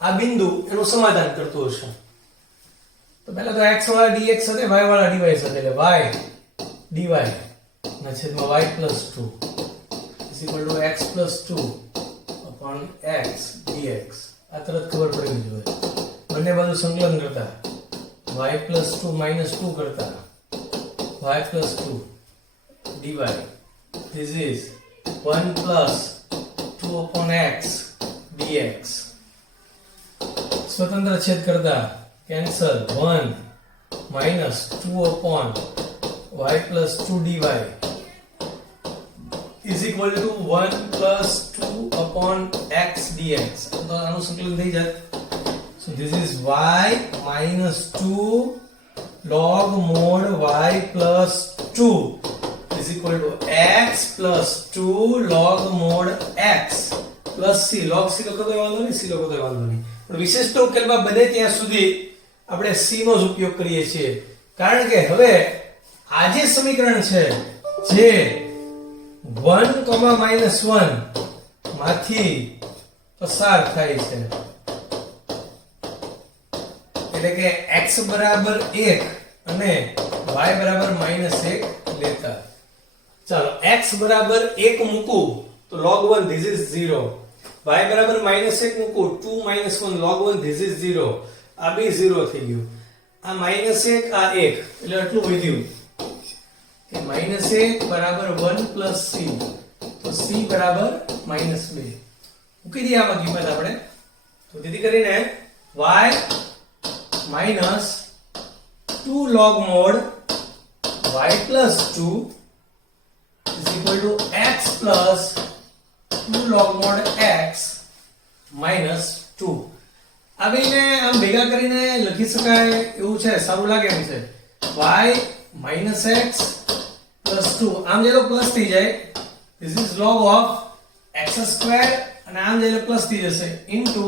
આ બિંદુ એનું સમાધાન કરતું હશે. તો પહેલા તો x વાળા dx સાથે y વાળા dy સાથે, એટલે y dy ના છેદમાં y plus 2 is equal to x plus 2 upon x dx. આ તરત ખબર પડી જોઈએ. બંને બાજુ સંકલન કરતા y plus 2 minus 2 કરતા y plus 2 dy. This is 1 plus 2 upon x dx. स्वतंत्र छेद करता cancel 1 minus 2 upon y plus 2 dy is equal to 1 plus 2 upon x dx. तो આનું સંકલન થઈ જાય. So this is y minus 2 log mod y plus 2 is equal to x plus 2 log mod x plus c. log c લખો તો વાંધો નહીં, c લખો તો વાંધો નહીં, પણ વિશિષ્ટ ઉકેલમાં બને ત્યાં સુધી આપણે c નો જ ઉપયોગ કરીએ છીએ, કારણ કે હવે આ જે સમીકરણ છે જે 1, -1 માંથી પસાર થાય છે, એટલે કે x બરાબર 1 અને y બરાબર -1 લેતા. ચાલો x બરાબર 1 મૂકું તો log 1 this is 0, y બરાબર -1 મૂકું 2 - 1 log 1 this is 0. આ બી 0 થઈ ગયું. આ -1 આ 1 એટલે આટલું વધ્યું કે -1 બરાબર 1 plus c, તો c બરાબર -2. મૂકી દઈએ આમાં કિંમત આપણે. તો તેથી કરીને y minus 2 log mod y plus 2 is equal to x plus 2 log mod x minus 2. આ બેને આમ ભેગા કરીને લખી શકાય એવું છે, સારું લાગે એમ છે. y minus x plus 2 આમ જેલો પ્લસ થઈ જાય, this is log of x square, અને આમ જેલો પ્લસ થઈ જશે into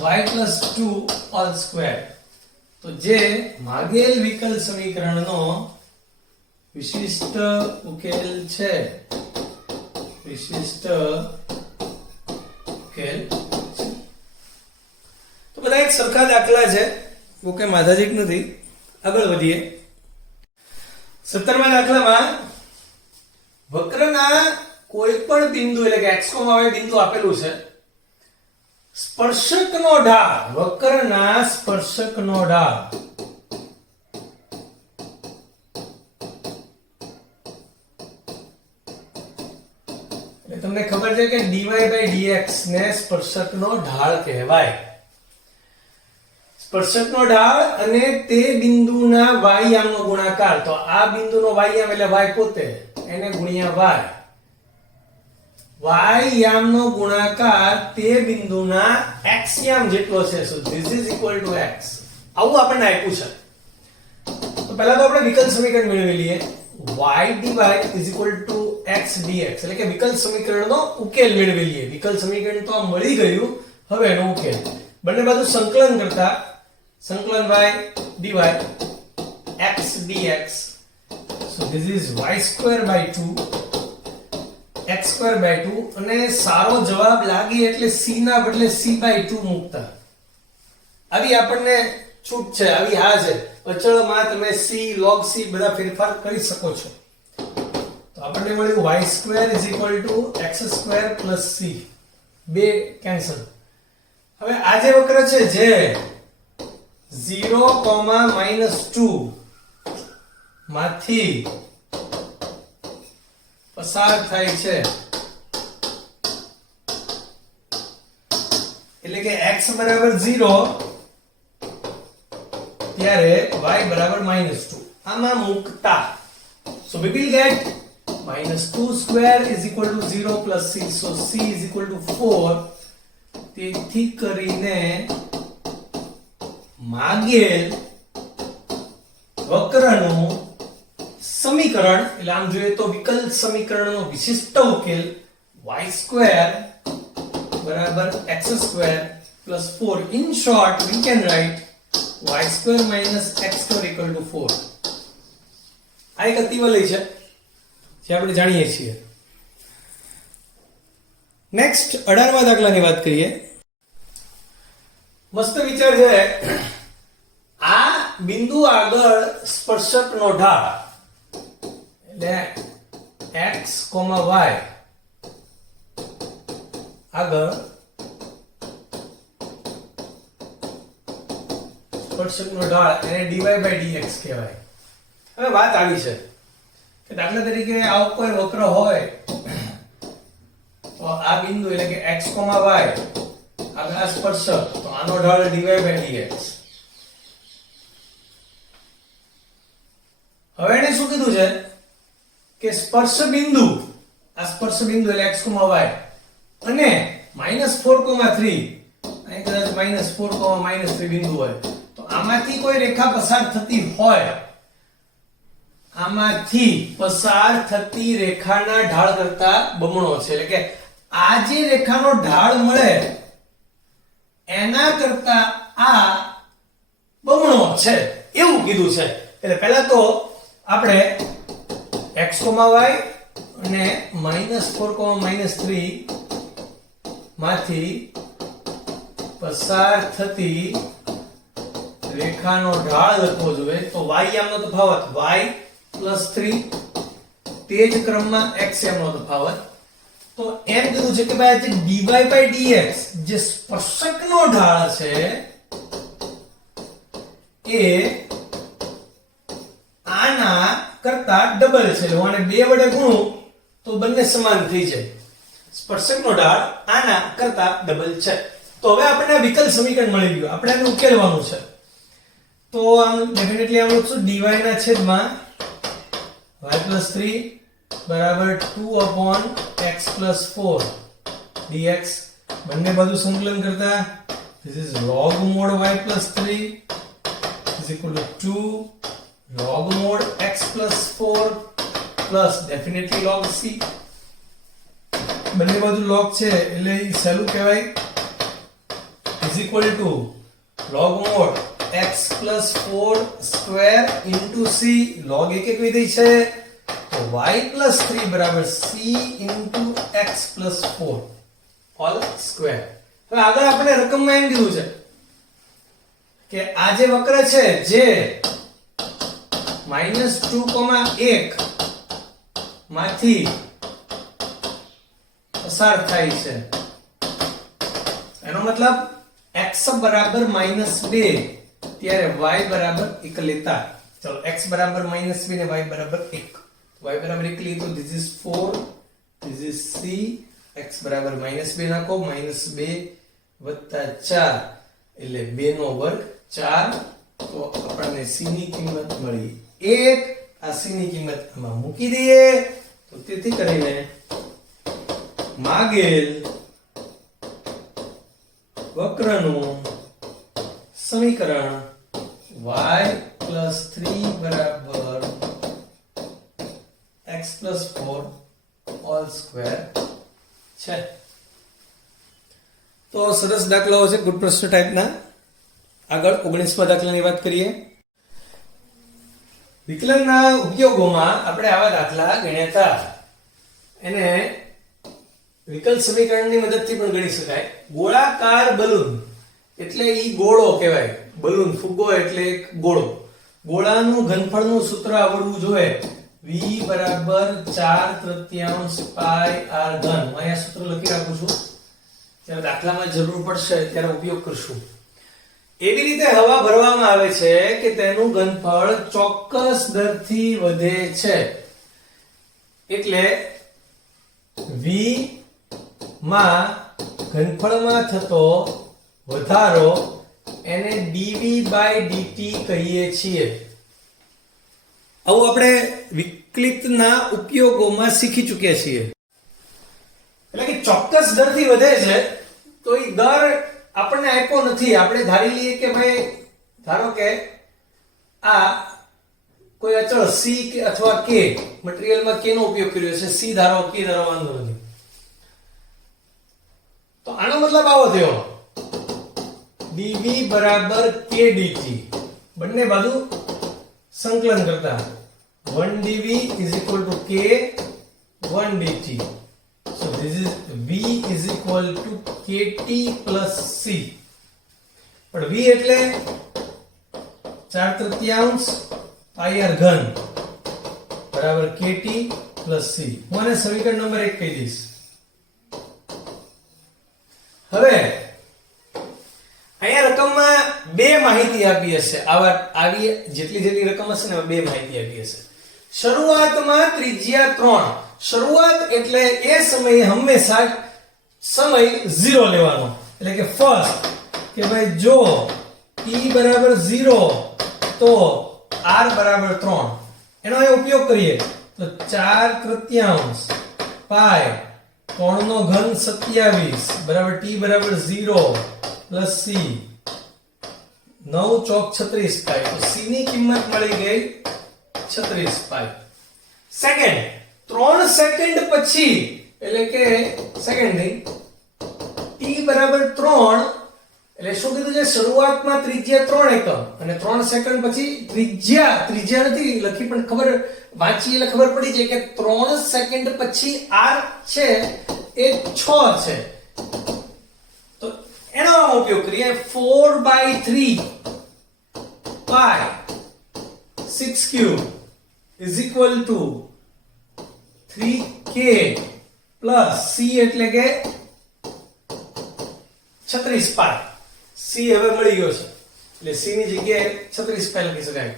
y plus 2 all square. તો જે માગેલ વિકલ્પ સમીકરણનો વિશિષ્ટ ઉકેલ છે, વિશિષ્ટ ઉકેલ છે. તો બધા એક સરખા દાખલા છે, ઓકે, માથાજીક નથી. આગળ વધીએ. 17મા દાખલામાં વક્રના કોઈ પણ બિંદુ, એટલે કે x, y બિંદુ આપેલું છે. સ્પર્શકનો ઢાળ, વક્રના સ્પર્શકનો ઢાળ એટલે તમને ખબર છે કે dy by dx ને સ્પર્શકનો ઢાળ કહેવાય. સ્પર્શકનો ઢાળ અને તે બિંદુના y યામનો ગુણાકાર. તો આ બિંદુનો y યામ એટલે y પોતે, એને ગુણ્યા y યામનો ગુણાકાર તે બિંદુના x યામ જેટલો છે. So this is equal to x. આવું આપણને આપ્યું છે. તો પહેલા તો આપણે વિકલ્પ સમીકરણ મેળવી લઈએ. y dy is equal to x dx, એટલે કે વિકલ્પ સમીકરણનો ઉકેલ મેળવી લઈએ. વિકલ્પ સમીકરણ તો મળી ગયું, હવે એનો ઉકેલ. બંને બાજુ સંકલન કરતા સંકલન y dy x dx. so this is y square by 2 x square by 2, અને સારો જવાબ લાગે એટલે c ના બદલે c by 2 મૂકતા. આવી આપણને છૂટ છે, આવી હા છે. અચળમાં તમે c log c બધા ફેરફાર કરી શકો છો. તો આપણને મળ્યું y square is equal to x square plus c. બે કેન્સલ. હવે આ જે વક્ર છે જે 0, -2 માંથી પસાર થાય છે, એટલે કે x બરાબર 0 ત્યારે y બરાબર -2 આમાં મૂકતા so we will get -2 square is equal to 0 plus c so c is equal to 4 તેથી કરીને માગેલ વક્રનું સમીકરણ એટલે આમ જોઈએ તો વિકલ સમીકરણનો વિશિષ્ટ ઉકેલ y² બરાબર x² plus 4 in short we can write y² minus x² equal to 4 આ એક અતિવલય છે જે આપણે જાણીએ છીએ નેક્સ્ટ 18મા દાખલાની વાત કરીએ મસ્ત વિચાર છે આ બિંદુ આગળ સ્પર્શકનો ઢાળ એટલે x, y આગળ સ્પર્શકનો ઢાળ એને dy by dx કહેવાય હવે વાત આવી છે કે દાખલા તરીકે આવો કોઈ વક્ર હોય તો આ બિંદુ એટલે કે x, y આગળ આ સ્પર્શક તો આનો ઢાળ dy by dx હવે એને શું કીધું છે કે સ્પર્શ બિંદુ આ સ્પર્શ બિંદુ એટલે x, y અને -4,3 અહીં કદાચ -4,-3 બિંદુ હોય તો આમાંથી કોઈ રેખા પસાર થતી હોય આમાંથી પસાર થતી રેખાના ઢાળ કરતા બમણો છે એટલે કે આ જે રેખાનો ઢાળ મળે એના કરતા આ બમણો છે એવું કીધું છે એટલે પહેલા તો આપણે x, y અને -4,-3 માંથી પસાર થતી રેખાનો ઢાળ લખવો જોઈએ તો y યામનો તફાવત y + 3 તે જ ક્રમમાં x યામનો તફાવત તો એમ કીધું છે કે ભાઈ જે dy by dx જે સ્પર્શકનો ઢાળ છે એ આના કરતા ડબલ છે એટલે આને 2 વડે ગુણું તો બંને સમાન થઈ જાય સ્પર્શકનો ઢાળ આના કરતા ડબલ છે તો હવે આપણને વિકલ સમીકરણ મળી ગયું આપણે આને ઉકેલવાનું છે તો આમ ડેફિનેટલી આમ લખશું dy ના છેદમાં y + 3 બરાબર 2/x + 4 dx બંને બાજુ સંકલન કરતા this is log mod y + 3 is equal to 2 log mod x + 4 plus definitely log c બંને બાજુ log છે એટલે ઈ સહેલું કહેવાય is equal to log mod x + 4 square into c log એક વિધેય છે તો y + 3 બરાબર c into x + 4 all square હવે આગળ આપણે રકમમાં એમ કીધું છે કે આ જે વક્ર છે જે -2,1 માંથી પસાર થાય છે એનો મતલબ x બરાબર -2 ત્યારે y બરાબર 1 લેતા ચલો x બરાબર -2 ને y બરાબર 1 y બરાબર 1 લીધું તો this is 4 this is c x બરાબર -2 નાખો -2 + 4 એટલે 2 નો વર્ગ 4 તો આપણને c ની કિંમત મળી 1 આ c ની કિંમત આમાં મૂકી દઈએ તો તેથી કરીને માગેલ વક્રનું સમીકરણ y + 3 બરાબર x + 4 all square છે તો સરસ દાખલાઓ છે ગુડ પ્રશ્ન ટાઈપના આગળ 19મા દાખલાની વાત કરીએ વિકલનના ઉપયોગોમાં આપણે આવા દાખલા ગણ્યા હતા એને વિકલ સમીકરણની મદદથી પણ ગણી શકાય ગોળાકાર બલૂન એટલે ઈ ગોળો કહેવાય બલૂન ફુગ્ગો એટલે એક ગોળો ગોળાનું ઘનફળનું સૂત્ર આવડવું જોઈએ v બરાબર 4/3 પાઈ r ઘન હું અહીંયા સૂત્ર લખી રાખું છું જ્યારે દાખલામાં જરૂર પડશે ત્યારે ઉપયોગ કરશું એવી રીતે હવા ભરવામાં આવે છે કે તેનું ઘનફળ ચોક્કસ દરથી વધે છે એટલે v માં ઘનફળમાં થતો વધારો એને dv બાય dt કહીએ છીએ. આવું આપણે વિકલિતના ઉપયોગોમાં શીખી ચૂક્યા છીએ. એટલે કે ચોક્કસ દરથી વધે છે તો એ દર આપણને આપ્યો નથી. આપણે ધારી લઈએ કે ભાઈ ધારો કે આ કોઈ અચળ c કે અથવા k, મટીરીયલમાં k નો ઉપયોગ કર્યો છે, c ધારો k ધારો વાંધો નથી. તો આનો મતલબ આવો થયો dv બરાબર k dt. બંને બાજુ સંકલન કરતા 1 dv is equal to k 1 dt. So this is v is equal to kt plus c. પણ v એટલે 4/3 પાઈ r ઘન બરાબર kt plus c. હું આને સમીકરણ નંબર 1 કહી દઈશ. હવે અહીંયા રકમમાં બે માહિતી આપી હશે. આવી જેટલી રકમ હશે ને બે માહિતી આપી હશે. શરૂઆતમાં ત્રિજ્યા 3. શરૂઆત એટલે એ સમયે હંમેશા સમય 0 લેવાનો. એટલે કે ફર્સ્ટ કે ભાઈ જો t બરાબર 0 તો r બરાબર 3. એનો અહીં ઉપયોગ કરીએ તો 4/3 પાઈ 3 નો ઘન 27 બરાબર t બરાબર 0 પ્લસ c 9 ચોક 36 પાઈ. તો c ની કિંમત મળી ગઈ 36 પાઈ. સેકન્ડ 3 સેકન્ડ પછી એટલે કે સેકન્ડ નહીં t બરાબર 3 એટલે શું કીધું છે શરૂઆતમાં ત્રિજ્યા 3 એકમ અને 3 સેકન્ડ પછી ત્રિજ્યા નથી લખી પણ ખબર વાંચી એટલે ખબર પડી જાય કે 3 સેકન્ડ પછી r છે એ 6 છે. તો એનો ઉપયોગ કરીએ 4/3 પાઈ 6 cube is equal to 3k plus c એટલે કે 36 પાઈ. c હવે મળી ગયો છે એટલે c ની જગ્યાએ 36 પાઈ લખી શકાય.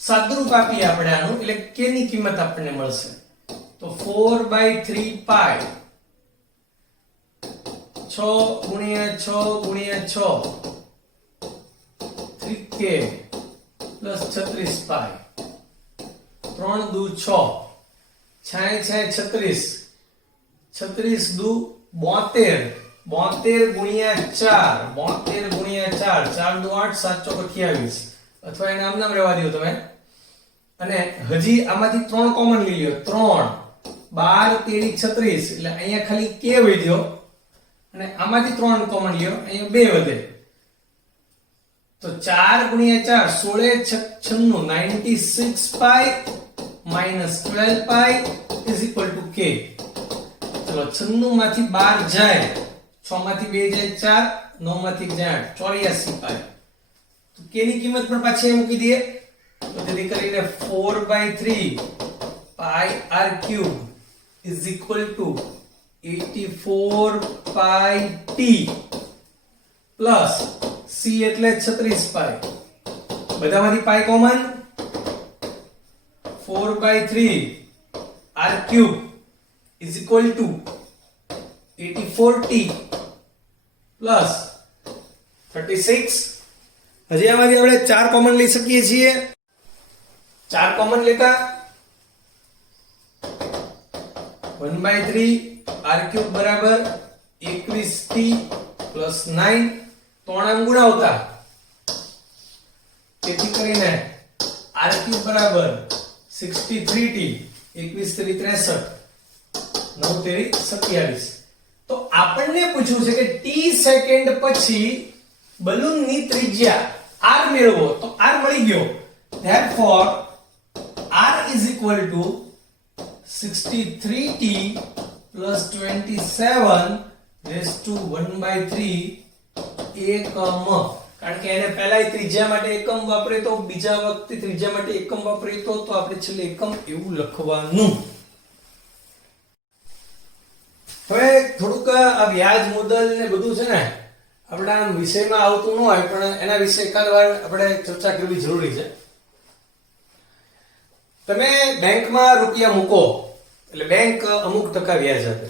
સાદુરૂપ આપીએ આપણે આનું એટલે k ની કિંમત આપણને મળશે તો 4/3 પાઈ 6 ગુણ્યા 6 ગુણ્યા 6 3k plus 36 પાઈ 3 દુ 6 6 36 36 દુ 72 72 ગુણ્યા 4 72 ગુણ્યા 4 4 દુ 8 7 ચોક 28 અથવા એને આમ નામ રહેવા દો તમે. અને હજી આમાંથી 3 કોમન લઈ લ્યો 3 12 36 એટલે અહીંયા ખાલી k વધ્યો અને આમાંથી 3 કોમન લ્યો અહીંયા 2 વધે તો 4 ગુણ્યા 4 16 96 પાઈ minus 12 pi is equal to k. ચલો 96 માંથી 12 જાય 6 માંથી 2 જાય 4 9 માંથી 1 જાય 84 પાઈ. તો k ની કિંમત પણ પાછી મૂકી દઈએ તો તેથી કરીને 4/3 પાઈ r cube is equal to 84 pi t plus c એટલે 36 પાઈ. બધામાંથી પાઈ common 4/3 r cube is equal to 84t plus 36. હજી આમાંથી આપણે 4 કોમન લઈ શકીએ છીએ. 4 કોમન લેતા 1/3 r cube બરાબર 21t plus 9 3 આમ ગુણાવતા તેથી કરીને r cube બરાબર 63t 21 3 63 9 3 27. તો આપણને પૂછ્યું છે કે t સેકન્ડ પછી બલૂનની ત્રિજ્યા r મેળવો તો r મળી ગયો. therefore r is equal to 63t plus 27 raised to 1/3 એકમ. કારણ કે એને પહેલા ત્રિજ્યા માટે એકમ વાપરે તો બીજા વખતે ત્રિજ્યા માટે એકમ વાપરે તો આપણે છેલ્લે એકમ એવું લખવાનું. હવે થોડુંક આ વ્યાજ મુદ્દલ ને બધું છે ને આપણા વિષયમાં આવતું ન હોય પણ એના વિશે એકાદ વાર આપણે ચર્ચા કરવી જરૂરી છે. તમે બેંકમાં રૂપિયા મૂકો એટલે બેંક અમુક ટકા વ્યાજ આપે.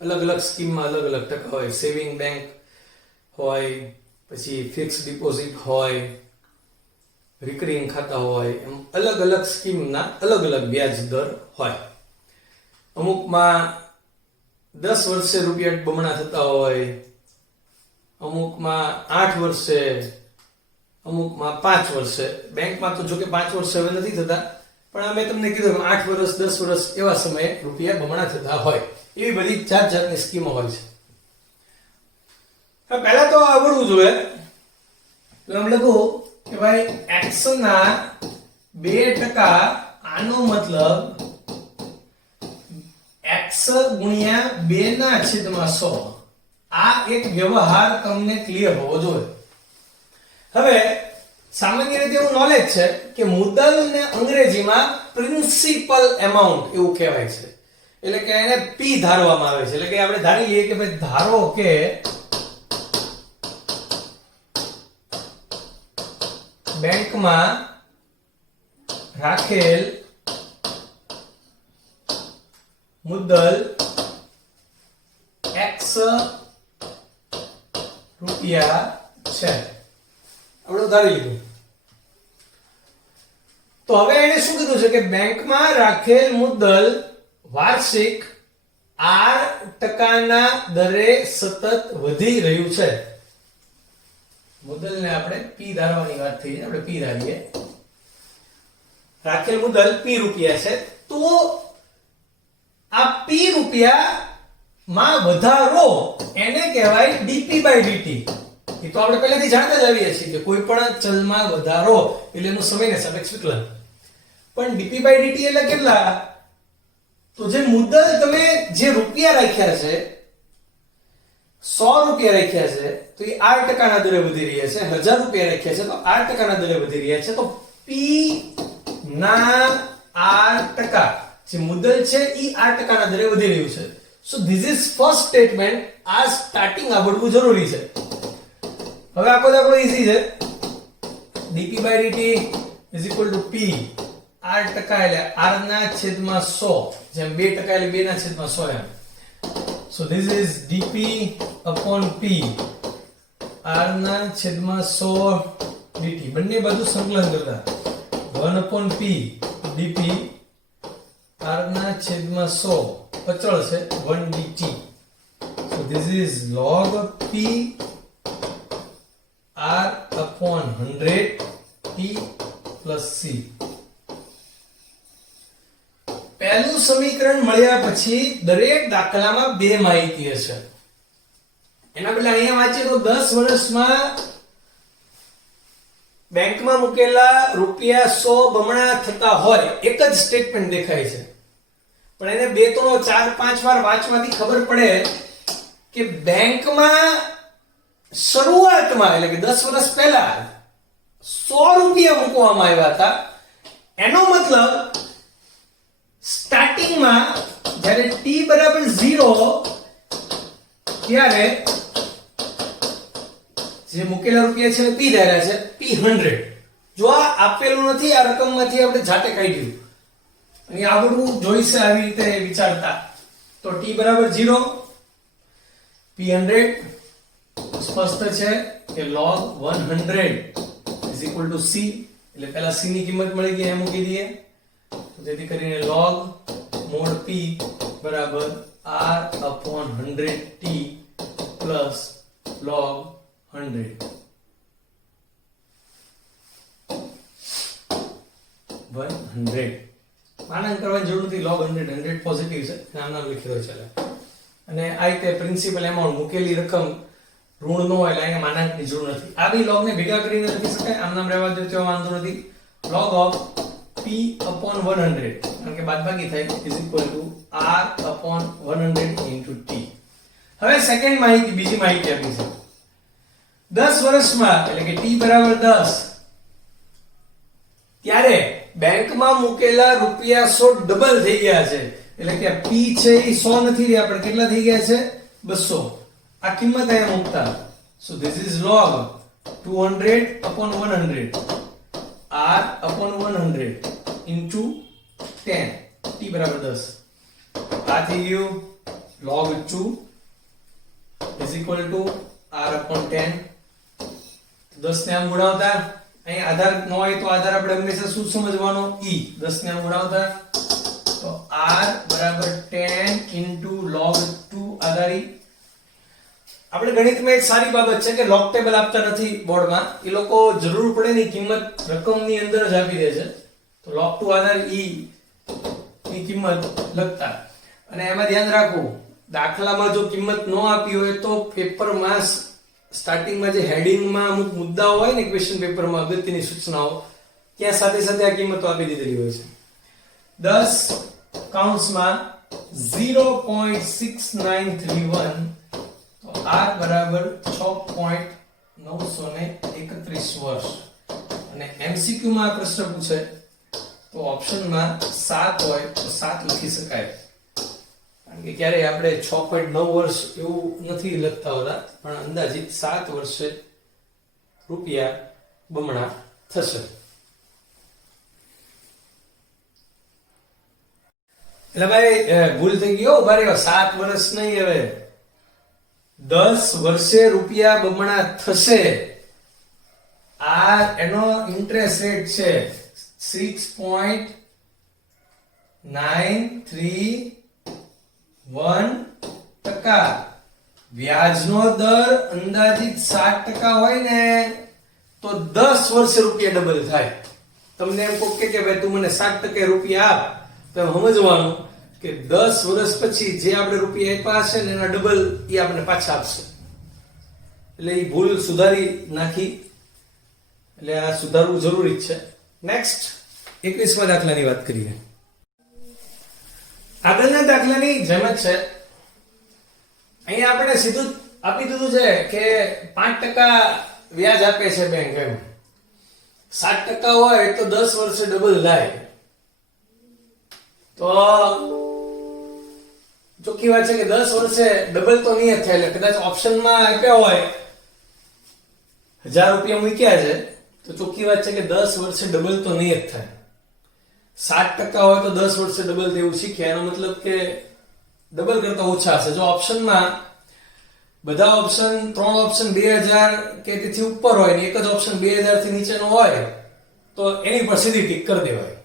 અલગ અલગ સ્કીમમાં અલગ અલગ ટકા હોય. સેવિંગ બેંક હોય, પછી ફિક્સ ડિપોઝિટ હોય, રિકરિંગ ખાતા હોય, એમ અલગ અલગ સ્કીમના અલગ અલગ વ્યાજ દર હોય. અમુકમાં 10 વર્ષે રૂપિયા બમણા થતા હોય, અમુકમાં 8 વર્ષે, અમુકમાં 5 વર્ષે. બેંકમાં તો જો કે 5 વર્ષે હવે નથી થતા, પણ અમે તમને કીધું કે 8 વર્ષ 10 વર્ષ એવા સમયે રૂપિયા બમણા થતા હોય. એવી બધી જાત જાતની સ્કીમો હોય છે. હવે પહેલા તો આવડવું જોઈએ. એટલે આમ લખું કે ભાઈ x ના 2% આનો મતલબ x ગુણ્યા 2/100. આ એક વ્યવહાર તમને ક્લિયર હોવો જોઈએ. હવે સામાન્ય રીતે એવું નોલેજ છે કે મુદ્દલને અંગ્રેજીમાં પ્રિન્સિપલ એમાઉન્ટ એવું કહેવાય છે. એટલે કે એને p ધારવામાં આવે છે. એટલે કે આપણે ધારી લઈએ કે ભાઈ ધારો કે બેંકમાં રાખેલ મુદ્દલ x રૂપિયા છે. આપણે ધારી લીધું. તો હવે એને શું કીધું છે કે બેંકમાં રાખેલ મુદ્દલ વાર્ષિક 8% દરે સતત વધી રહ્યું છે. મુદ્દલને આપણે p ધારવાની વાત થઈ છે. આપણે p ધારીએ. રાખેલ મુદ્દલ p રૂપિયા છે, તો આ p રૂપિયા માં વધારો એને કહેવાય dp/dt. એ તો આપણે પહેલેથી જાણતા જ આવીએ છીએ કે કોઈ પણ ચલમાં વધારો એટલે એનું સમયને સાપેક્ષ વિકલન. પણ dp/dt એટલે કેટલા? તો જે મુદ્દલ તમે જે રૂપિયા રાખ્યા છે, 100 રૂપિયા રાખ્યા છે, તો એ 8% ના દરે વધી રહ્યા છે. 1000 રૂપિયા રાખ્યા છે તો 8% ના દરે વધી રહ્યા છે. તો p ના 8%, જે મુદ્દલ છે એ 8% ના દરે વધી રહ્યું છે. So this is first statement. આ સ્ટાર્ટિંગ આવડવું જરૂરી છે. હવે આખો દાખલો ઈઝી છે. dp/dt p 8% એટલે r ના છેદમાં 100, જેમ 2% એટલે 2 ના છેદમાં 100 એમ. So this is dp upon p, r ના છેદમાં 100 dt. બંને બાજુ સંકલન કરતા 1 upon p dp, r ના છેદમાં 100 અચળ છે 1 dt. So this is log p r upon 100 t plus c. પહેલું સમીકરણ મળ્યા પછી દરેક દાખલામાં બે માહિતી હશે. એના બદલે અહીંયા વાંચીએ તો 10 વર્ષમાં બેંકમાં મૂકેલા રૂપિયા 100 બમણા થતા હોય એક જ સ્ટેટમેન્ટ દેખાય છે. પણ એને 2 3 4 5 વાર વાંચવાથી ખબર પડે કે બેંકમાં શરૂઆતમાં એટલે કે 10 વર્ષ પહેલા 100 રૂપિયા મૂકવામાં આવ્યા હતા. એનો મતલબ સ્ટાર્ટિંગમાં જ્યારે t બરાબર 0 ત્યારે જે મૂકેલા રૂપિયા છે p ધાર્યા છે p 100. જો આ આપેલું નથી, આ રકમમાંથી આપણે જાતે કાઢ્યું. અને આવડવું જોઈશે આવી રીતે વિચારતા. તો t બરાબર 0, p 100 સ્પષ્ટ છે કે log 100 is equal to c. એટલે પહેલા c ની કિંમત મળી ગઈ, એ મૂકી દઈએ. તો જેથી કરીને log mod p બરાબર r upon 100t plus log 100. માનાંક કરવાની જરૂર નથી. log 100 પોઝિટિવ છે, નામ લખી દો ચાલે. અને આ રીતે પ્રિન્સિપલ એમાઉન્ટ મૂકેલી રકમ ઋણ નો હોય એટલે અહીંયા માનાંકની જરૂર નથી. આ બે log ને ભેગા કરીને લખી શકાય. આમ નામ રહેવા દો તો વાંધો નથી. log of p upon 100 કારણ કે બાદબાકી થાય is equal to r upon 100 into t. હવે સેકન્ડ માહિતી, બીજી માહિતી આપી છે 10 વર્ષમાં એટલે કે t બરાબર 10 ત્યારે બેંકમાં મૂકેલા રૂપિયા 100 ડબલ થઈ ગયા છે. એટલે કે p છે એ 100 નથી રહ્યા, પણ કેટલા થઈ ગયા છે 200. આ કિંમત અહીંયા મૂકતા. so this is log 200 upon 100 r upon 100 into 10, t બરાબર 10. આ થઈ ગયું log 2 is equal to r/10. 10 ને આમ ગુણાવતા અહીં આધાર ન હોય તો આધાર આપણે હંમેશા શું સમજવાનો e. 10 ને આમ ગુણાવતા તો r બરાબર 10 log 2 આધાર e. આપણે ગણિતમાં એક સારી બાબત છે કે લોગ ટેબલ આપતા નથી બોર્ડમાં, એ લોકો જરૂર પડે ની કિંમત રકમની અંદર જ આપી દે છે. તો log 2 આધાર e ની કિંમત લખતા, અને એમાં ધ્યાન રાખવું દાખલામાં જો કિંમત ન આપી હોય તો પેપરમાં સ્ટાર્ટિંગમાં જે હેડિંગમાં અમુક મુદ્દાઓ હોય ને ક્વેશ્ચન પેપરમાં અગત્યની સૂચનાઓ, ત્યાં સાથે સાથે આ કિંમતો આપી દીધેલી હોય છે. 10 કૌંસમાં 0.6931 તો r બરાબર 6.931 વર્ષ. અને MCQ માં આ પ્રશ્ન પૂછે તો ઓપ્શનમાં 7 હોય તો 7 લખી શકાય, કારણ કે ક્યારે આપણે 6.9 વર્ષ એવું નથી લખતા હોતા, પણ અંદાજિત 7 વર્ષે રૂપિયા બમણા થશે. એટલે ભાઈ ભૂલ થઈ ગયો, બારે 7 વર્ષ નહીં, હવે 10 વર્ષે રૂપિયા બમણા થશે. આ એનો ઇન્ટરેસ્ટ રેટ છે 6.931%. વ્યાજનો દર અંદાજિત 7% હોય ને તો 10 વર્ષે રૂપિયા ડબલ થાય. તમને એમ કહો કે ભાઈ તું મને 7% રૂપિયા આપ, તો સમજવાનું કે 10 વર્ષ પછી જે આપણે રૂપિયા આપ્યા હશે ને એના ડબલ એ આપણે પાછા આપશે. એટલે એ ભૂલ સુધારી નાખી, એટલે આ સુધારવું જરૂરી છે. નેક્સ્ટ 21મા દાખલાની વાત કરીએ. આગળના દાખલાની જેમ જ છે. અહીંયા આપણે સીધું આપી દીધું છે કે 5% વ્યાજ આપે છે બેંક, એમ 7% હોય તો 10 વર્ષે ડબલ થાય. તો ચોખ્ખી વાત છે કે 10 વર્ષે ડબલ તો નહીં જ થાય. એટલે કદાચ ઓપ્શનમાં આપ્યા હોય 1000 રૂપિયા મૂક્યા છે તો ચોખ્ખી વાત છે કે 10 વર્ષે ડબલ તો નહીં જ થાય. 7% હોય તો 10 વર્ષે ડબલ થયું શીખ્યા, એનો મતલબ કે ડબલ કરતા ઓછા હશે. જો ઓપ્શનમાં બધા ઓપ્શન 3 ઓપ્શન 2000 કે તેથી ઉપર હોય ને એક જ ઓપ્શન 2000 થી નીચેનો હોય તો એની પર સીધી ટીક કરી દેવાય.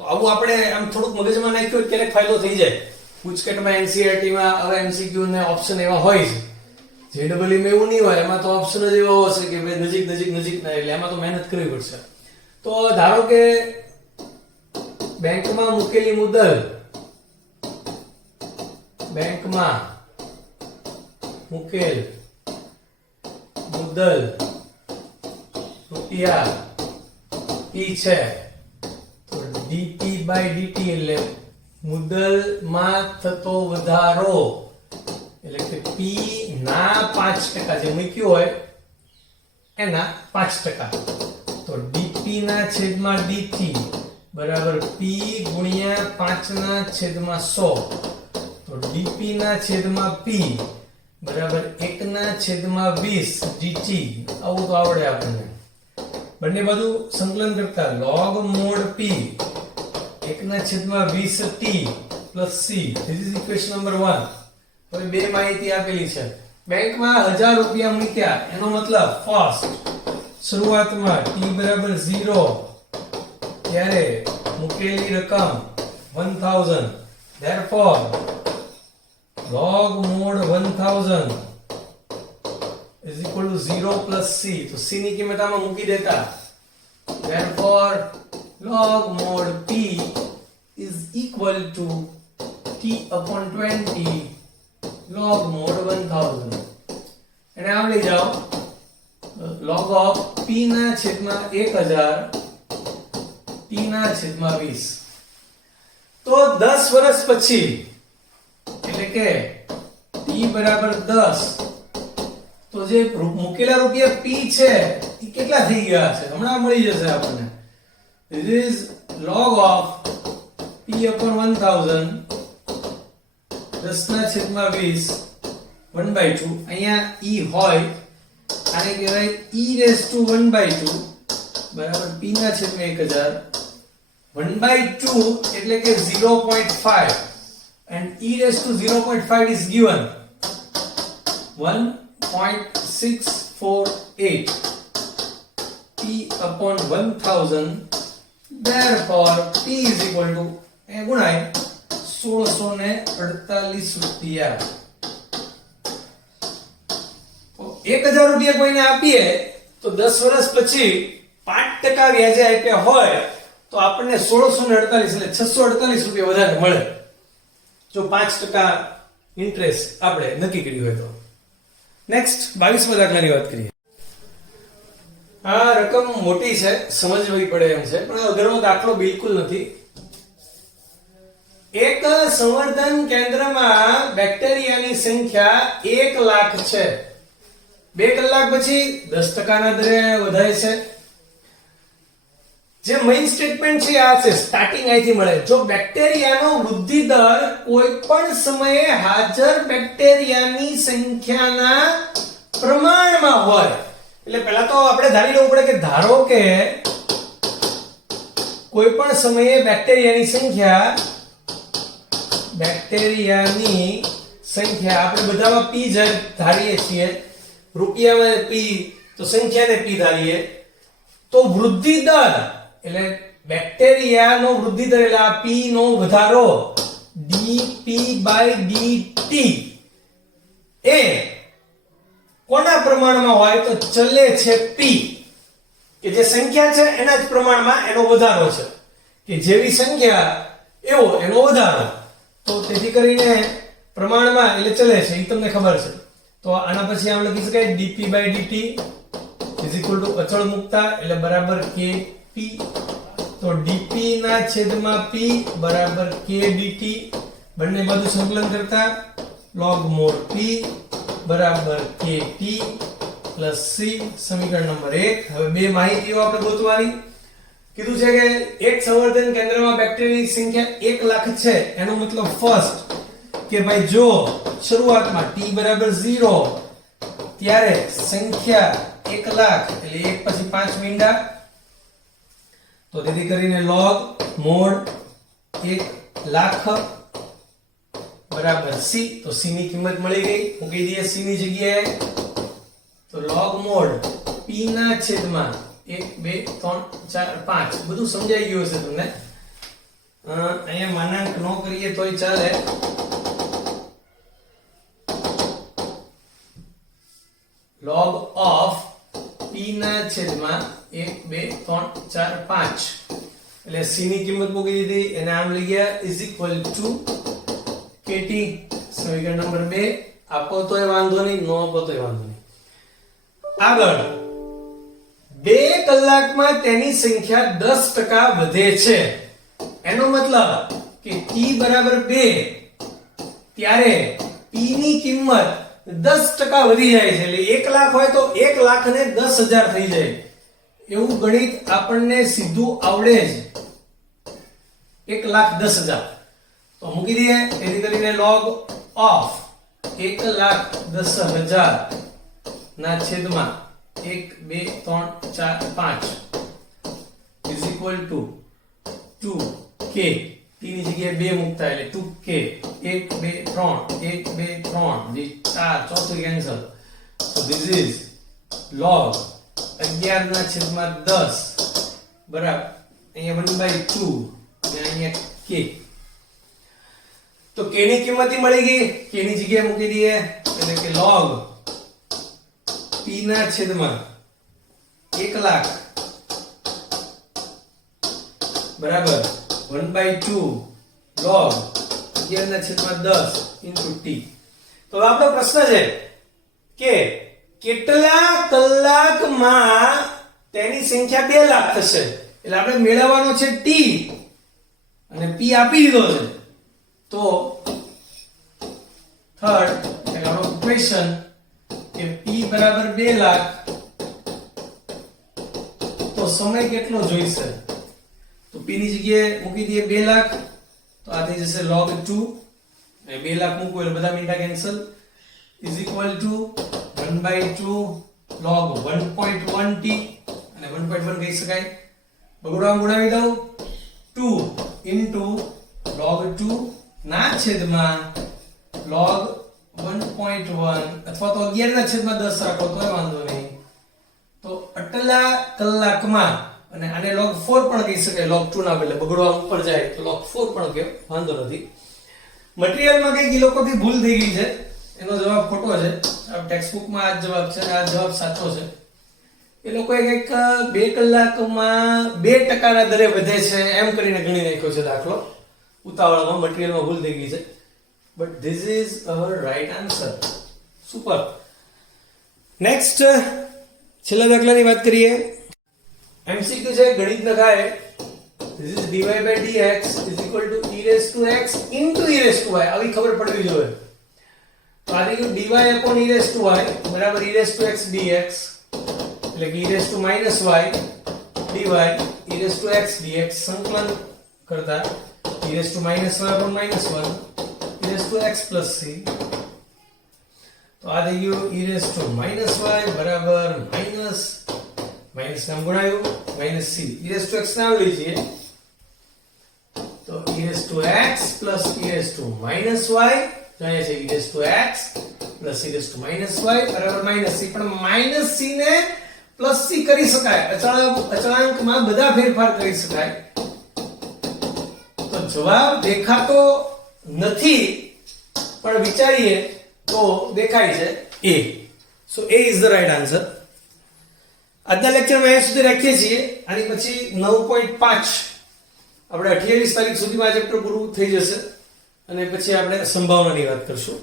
તો આવું આપણે આમ થોડુંક મગજમાં નાખ્યું ક્યારેક ફાયદો થઈ જાય. પૂછકેટમાં NCERT માં હવે MCQ ને ઓપ્શન એવા હોય છે. JEE માં એવું નહીં હોય, એમાં તો ઓપ્શન જ એવો હશે કે ભાઈ નજીક નજીક નજીક ના, એટલે એમાં તો મહેનત કરવી પડશે. તો ધારો કે બેંકમાં મૂકેલી મુદ્દલ, બેંકમાં મૂકેલ મુદ્દલ રૂપિયા P છે, તો dp/dt એટલે મુદ્દલમાં થતો વધારો, એટલે કે P ના 5% જે મૂક્યું હોય એના 5%. તો dp ના છેદમાં dt બરાબર P ગુણ્યા 5 ના છેદમાં 100. તો dp ના છેદમાં P બરાબર 1 ના છેદમાં 20 dt. આવું તો આવડે આપણને. બંને બાજુ સંકલન કરતા log mod P 1 ના છેદમાં 20t plus c. This is equation number 1. હવે બે માહિતી આપેલી છે. બેંકમાં 1000 રૂપિયા મૂક્યા, એનો મતલબ ફર્સ્ટ શરૂઆતમાં t બરાબર 0 ત્યારે મૂકેલી રકમ 1000. therefore log mod 1000 is equal to 0 plus c. તો c ની કિંમત આમાં મૂકી દેતા. therefore log mod p is equal to t/20 log mod 1000. એને આમ લઈ જાઓ, log of p ના છેદમાં 1000 t ના છેદમાં 20. તો 10 વર્ષ પછી એટલે કે t બરાબર 10 તો જે મૂકેલા રૂપિયા p છે એ કેટલા થઈ ગયા છે હમણાં મળી જશે આપણને. This is log of p/1000 10 ના છેદમાં 20 1/2. અહીંયા e હોય, આને કહેવાય e⁻² બરાબર p ના છેદમાં 1000 1/2 એટલે કે 0.5 and e⁻⁵ is given. 1.648 p upon 1000, therefore p is equal to એ ગુણાય 1648 રૂપિયા. તો 1000 રૂપિયા કોઈને આપીએ તો 10 વર્ષ પછી 5% વ્યાજે આપ્યા હોય તો આપણને 1648 એટલે 648 રૂપિયા વધારે મળે જો 5% ઇન્ટરેસ્ટ આપણે નક્કી કર્યું હોય તો. નેક્સ્ટ 22મા દાખલાની વાત કરીએ. આ રકમ મોટી છે, સમજવી પડે એમ છે, પણ અઘરો દાખલો બિલકુલ નથી. એક સંવર્ધન કેન્દ્રમાં બેક્ટેરિયાની સંખ્યા 1 લાખ છે. 2 કલાક પછી 10% ના દરે વધારે છે. જે મેઇન સ્ટેટમેન્ટ છે આ છે, સ્ટાર્ટિંગ અહીંથી મળે. જો બેક્ટેરિયાનો વૃદ્ધિ દર કોઈ પણ સમયે હાજર બેક્ટેરિયાની સંખ્યાના પ્રમાણમાં હોય, એટલે પહેલા તો આપણે ધારી લેવું પડે કે ધારો કે કોઈ પણ સમયે બેક્ટેરિયાની સંખ્યા આપણે બધામાં p ધારીએ છીએ, રૂપિયામાં p, તો સંખ્યાને p ધારીએ, તો વૃદ્ધિ દર એટલે બેક્ટેરિયાનો વૃદ્ધિ દર એટલે આ p નો વધારો dp/dt એ કોના પ્રમાણમાં હોય તો ચલે છે p, કે જે સંખ્યા છે એના જ પ્રમાણમાં એનો વધારો છે, કે જેવી સંખ્યા એવો એનો વધારો. તો તેથી કરીને પ્રમાણમાં એટલે ચલે છે, એ તમને ખબર છે. તો આના પછી આમ લખી શકાય dp/dt ઇઝ ઇક્વલ ટુ અચળ મુકતા એટલે બરાબર kp. તો dp ના છેદમાં p બરાબર kdt. બંને બાજુ સંકલન કરતા log mod p બરાબર kt પ્લસ c. સમીકરણ નંબર 1. હવે બે માહિતીઓ આપણે ગોતવાની કીધું છે કે એક સંવર્ધન કેન્દ્રમાં બેક્ટેરિયાની સંખ્યા 1 લાખ છે. એનો મતલબ ફર્સ્ટ કે ભાઈ જો શરૂઆતમાં t બરાબર 0 ત્યારે સંખ્યા 1 લાખ એટલે 1 પછી 5 મીંડા, તો તેથી કરીને log mod 1 લાખ બરાબર c. તો c ની કિંમત મળી ગઈ, મૂકી દઈએ c ની જગ્યાએ. તો log mod p ના છેદમાં 1 2 3 4 5 બધું સમજાઈ ગયું હશે તમને. અહીંયા માનાંક ન કરીએ તોય ચાલે. log of p ના છેદમાં 1 2 3 4 5 એટલે c ની કિંમત મૂકી દીધી, એને આમ લઈ ગયા ઇઝ ઇક્વલ ટુ kt. સમીકરણ નંબર 2 આપો તોય વાંધો નહીં, ન આપો તોય વાંધો નહીં. આગળ 2 કલાકમાં તેની સંખ્યા 10% વધે છે. એનો મતલબ કે t બરાબર 2 ત્યારે p ની કિંમત 10% વધી જાય છે. એટલે 1 લાખ હોય તો 1 લાખ ને 10,000 થઈ જાય. એવું ગણિત આપણને સીધું આવડે જ. 1,10,000 તો મૂકી દઈએ. તેથી કરીને log of 1,10,000 ના છેદમાં 1 2 3 4 5 is equal to 2k. t ની જગ્યાએ 2 મૂકતા એટલે 2k. 1 2 3 1 2 3 જે 4 ચોથું cancel. so this is log 11 ના છેદમાં 10 બરાબર અહીંયા 1/2 અને અહીંયા k. તો k ની કિંમત મળી ગઈ, k ની જગ્યાએ મૂકી દઈએ એટલે કે log p ના છેદમાં 1 લાખ બરાબર 1/2 log 11 ના છેદમાં 10 into t. તો આપણો પ્રશ્ન છે કે કેટલા કલાકમાં તેની સંખ્યા 2 લાખ થશે. એટલે આપણે મેળવવાનો છે t અને p આપી દીધો છે. તો થર્ડ એટલે આપણો ક્વેશ્ચન કે p બરાબર 2 લાખ તો સમય કેટલો જોઈશે. તો p ની જગ્યાએ મૂકી દઈએ 2 લાખ, તો આ થઈ જશે log 2 અને 2 લાખ મૂકો એટલે બધા મીંડા cancel is equal to 1/2 log 1.1t અને 1.1 કહી શકાય. બગડવા ગુણાવી દઉં 2 into log 2 ના છેદમાં log 1. 0.1 અથવા તો 11/10 રાખો તોય વાંધો નહીં. તો આટલા કલાકમાં, અને આને log 4 પણ કહી શકાય, log 2 ના બદલે બગડવા ઉપર જાય તો log 4 પણ કહે, વાંધો નથી. મટીરીયલમાં કઈક ઈ લોકોથી ભૂલ થઈ ગઈ છે, એનો જવાબ ખોટો છે. આ ટેક્સ્ટ બુકમાં આ જવાબ છે, આ જવાબ સાચો છે. એ લોકોએ કંઈક 2 કલાકમાં 2% ના દરે વધે છે એમ કરીને ગણી નાખ્યો છે દાખલો. ઉતાવળમાં મટીરીયલમાં ભૂલ થઈ ગઈ છે. But this is our right answer. Super. Next છેલ્લા દાખલાની વાત કરીએ. MCQ છે, ગણિત લખાય. This is dy by dx is equal to e raised to x into e raised to y. આવી ખબર પડવી જોઈએ. તો આ થઈ ગયું dy upon e raised to y બરાબર e raised to x dx, એટલે કે e raised to minus y dy e raised to x dx. સંકલન કરતા e raised to minus y upon minus 1 e raised to x plus c. તો આ થઈ ગયું e raised to minus y બરાબર minus નામ ગુણાયું minus c. e raised to x નામ લીજીએ તો e raised to x plus e raised to minus y, તો અહીંયા છે e raised to x plus e raised to minus y બરાબર minus c. પણ minus c ને plus c કરી શકાય, અચળાંકમાં બધા ફેરફાર કરી શકાય. તો જવાબ દેખાતો નથી પણ વિચારીએ તો દેખાય છે a. So a is the right answer. આજના લેક્ચરમાં અહીંયા સુધી રાખીએ છીએ. આની પછી 9.5 આપણે 28 તારીખ સુધીમાં ચેપ્ટર પૂરું થઈ જશે, અને પછી આપણે સંભાવનાની વાત કરશું.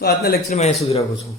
તો આજના લેક્ચરમાં અહીંયા સુધી રાખું છું.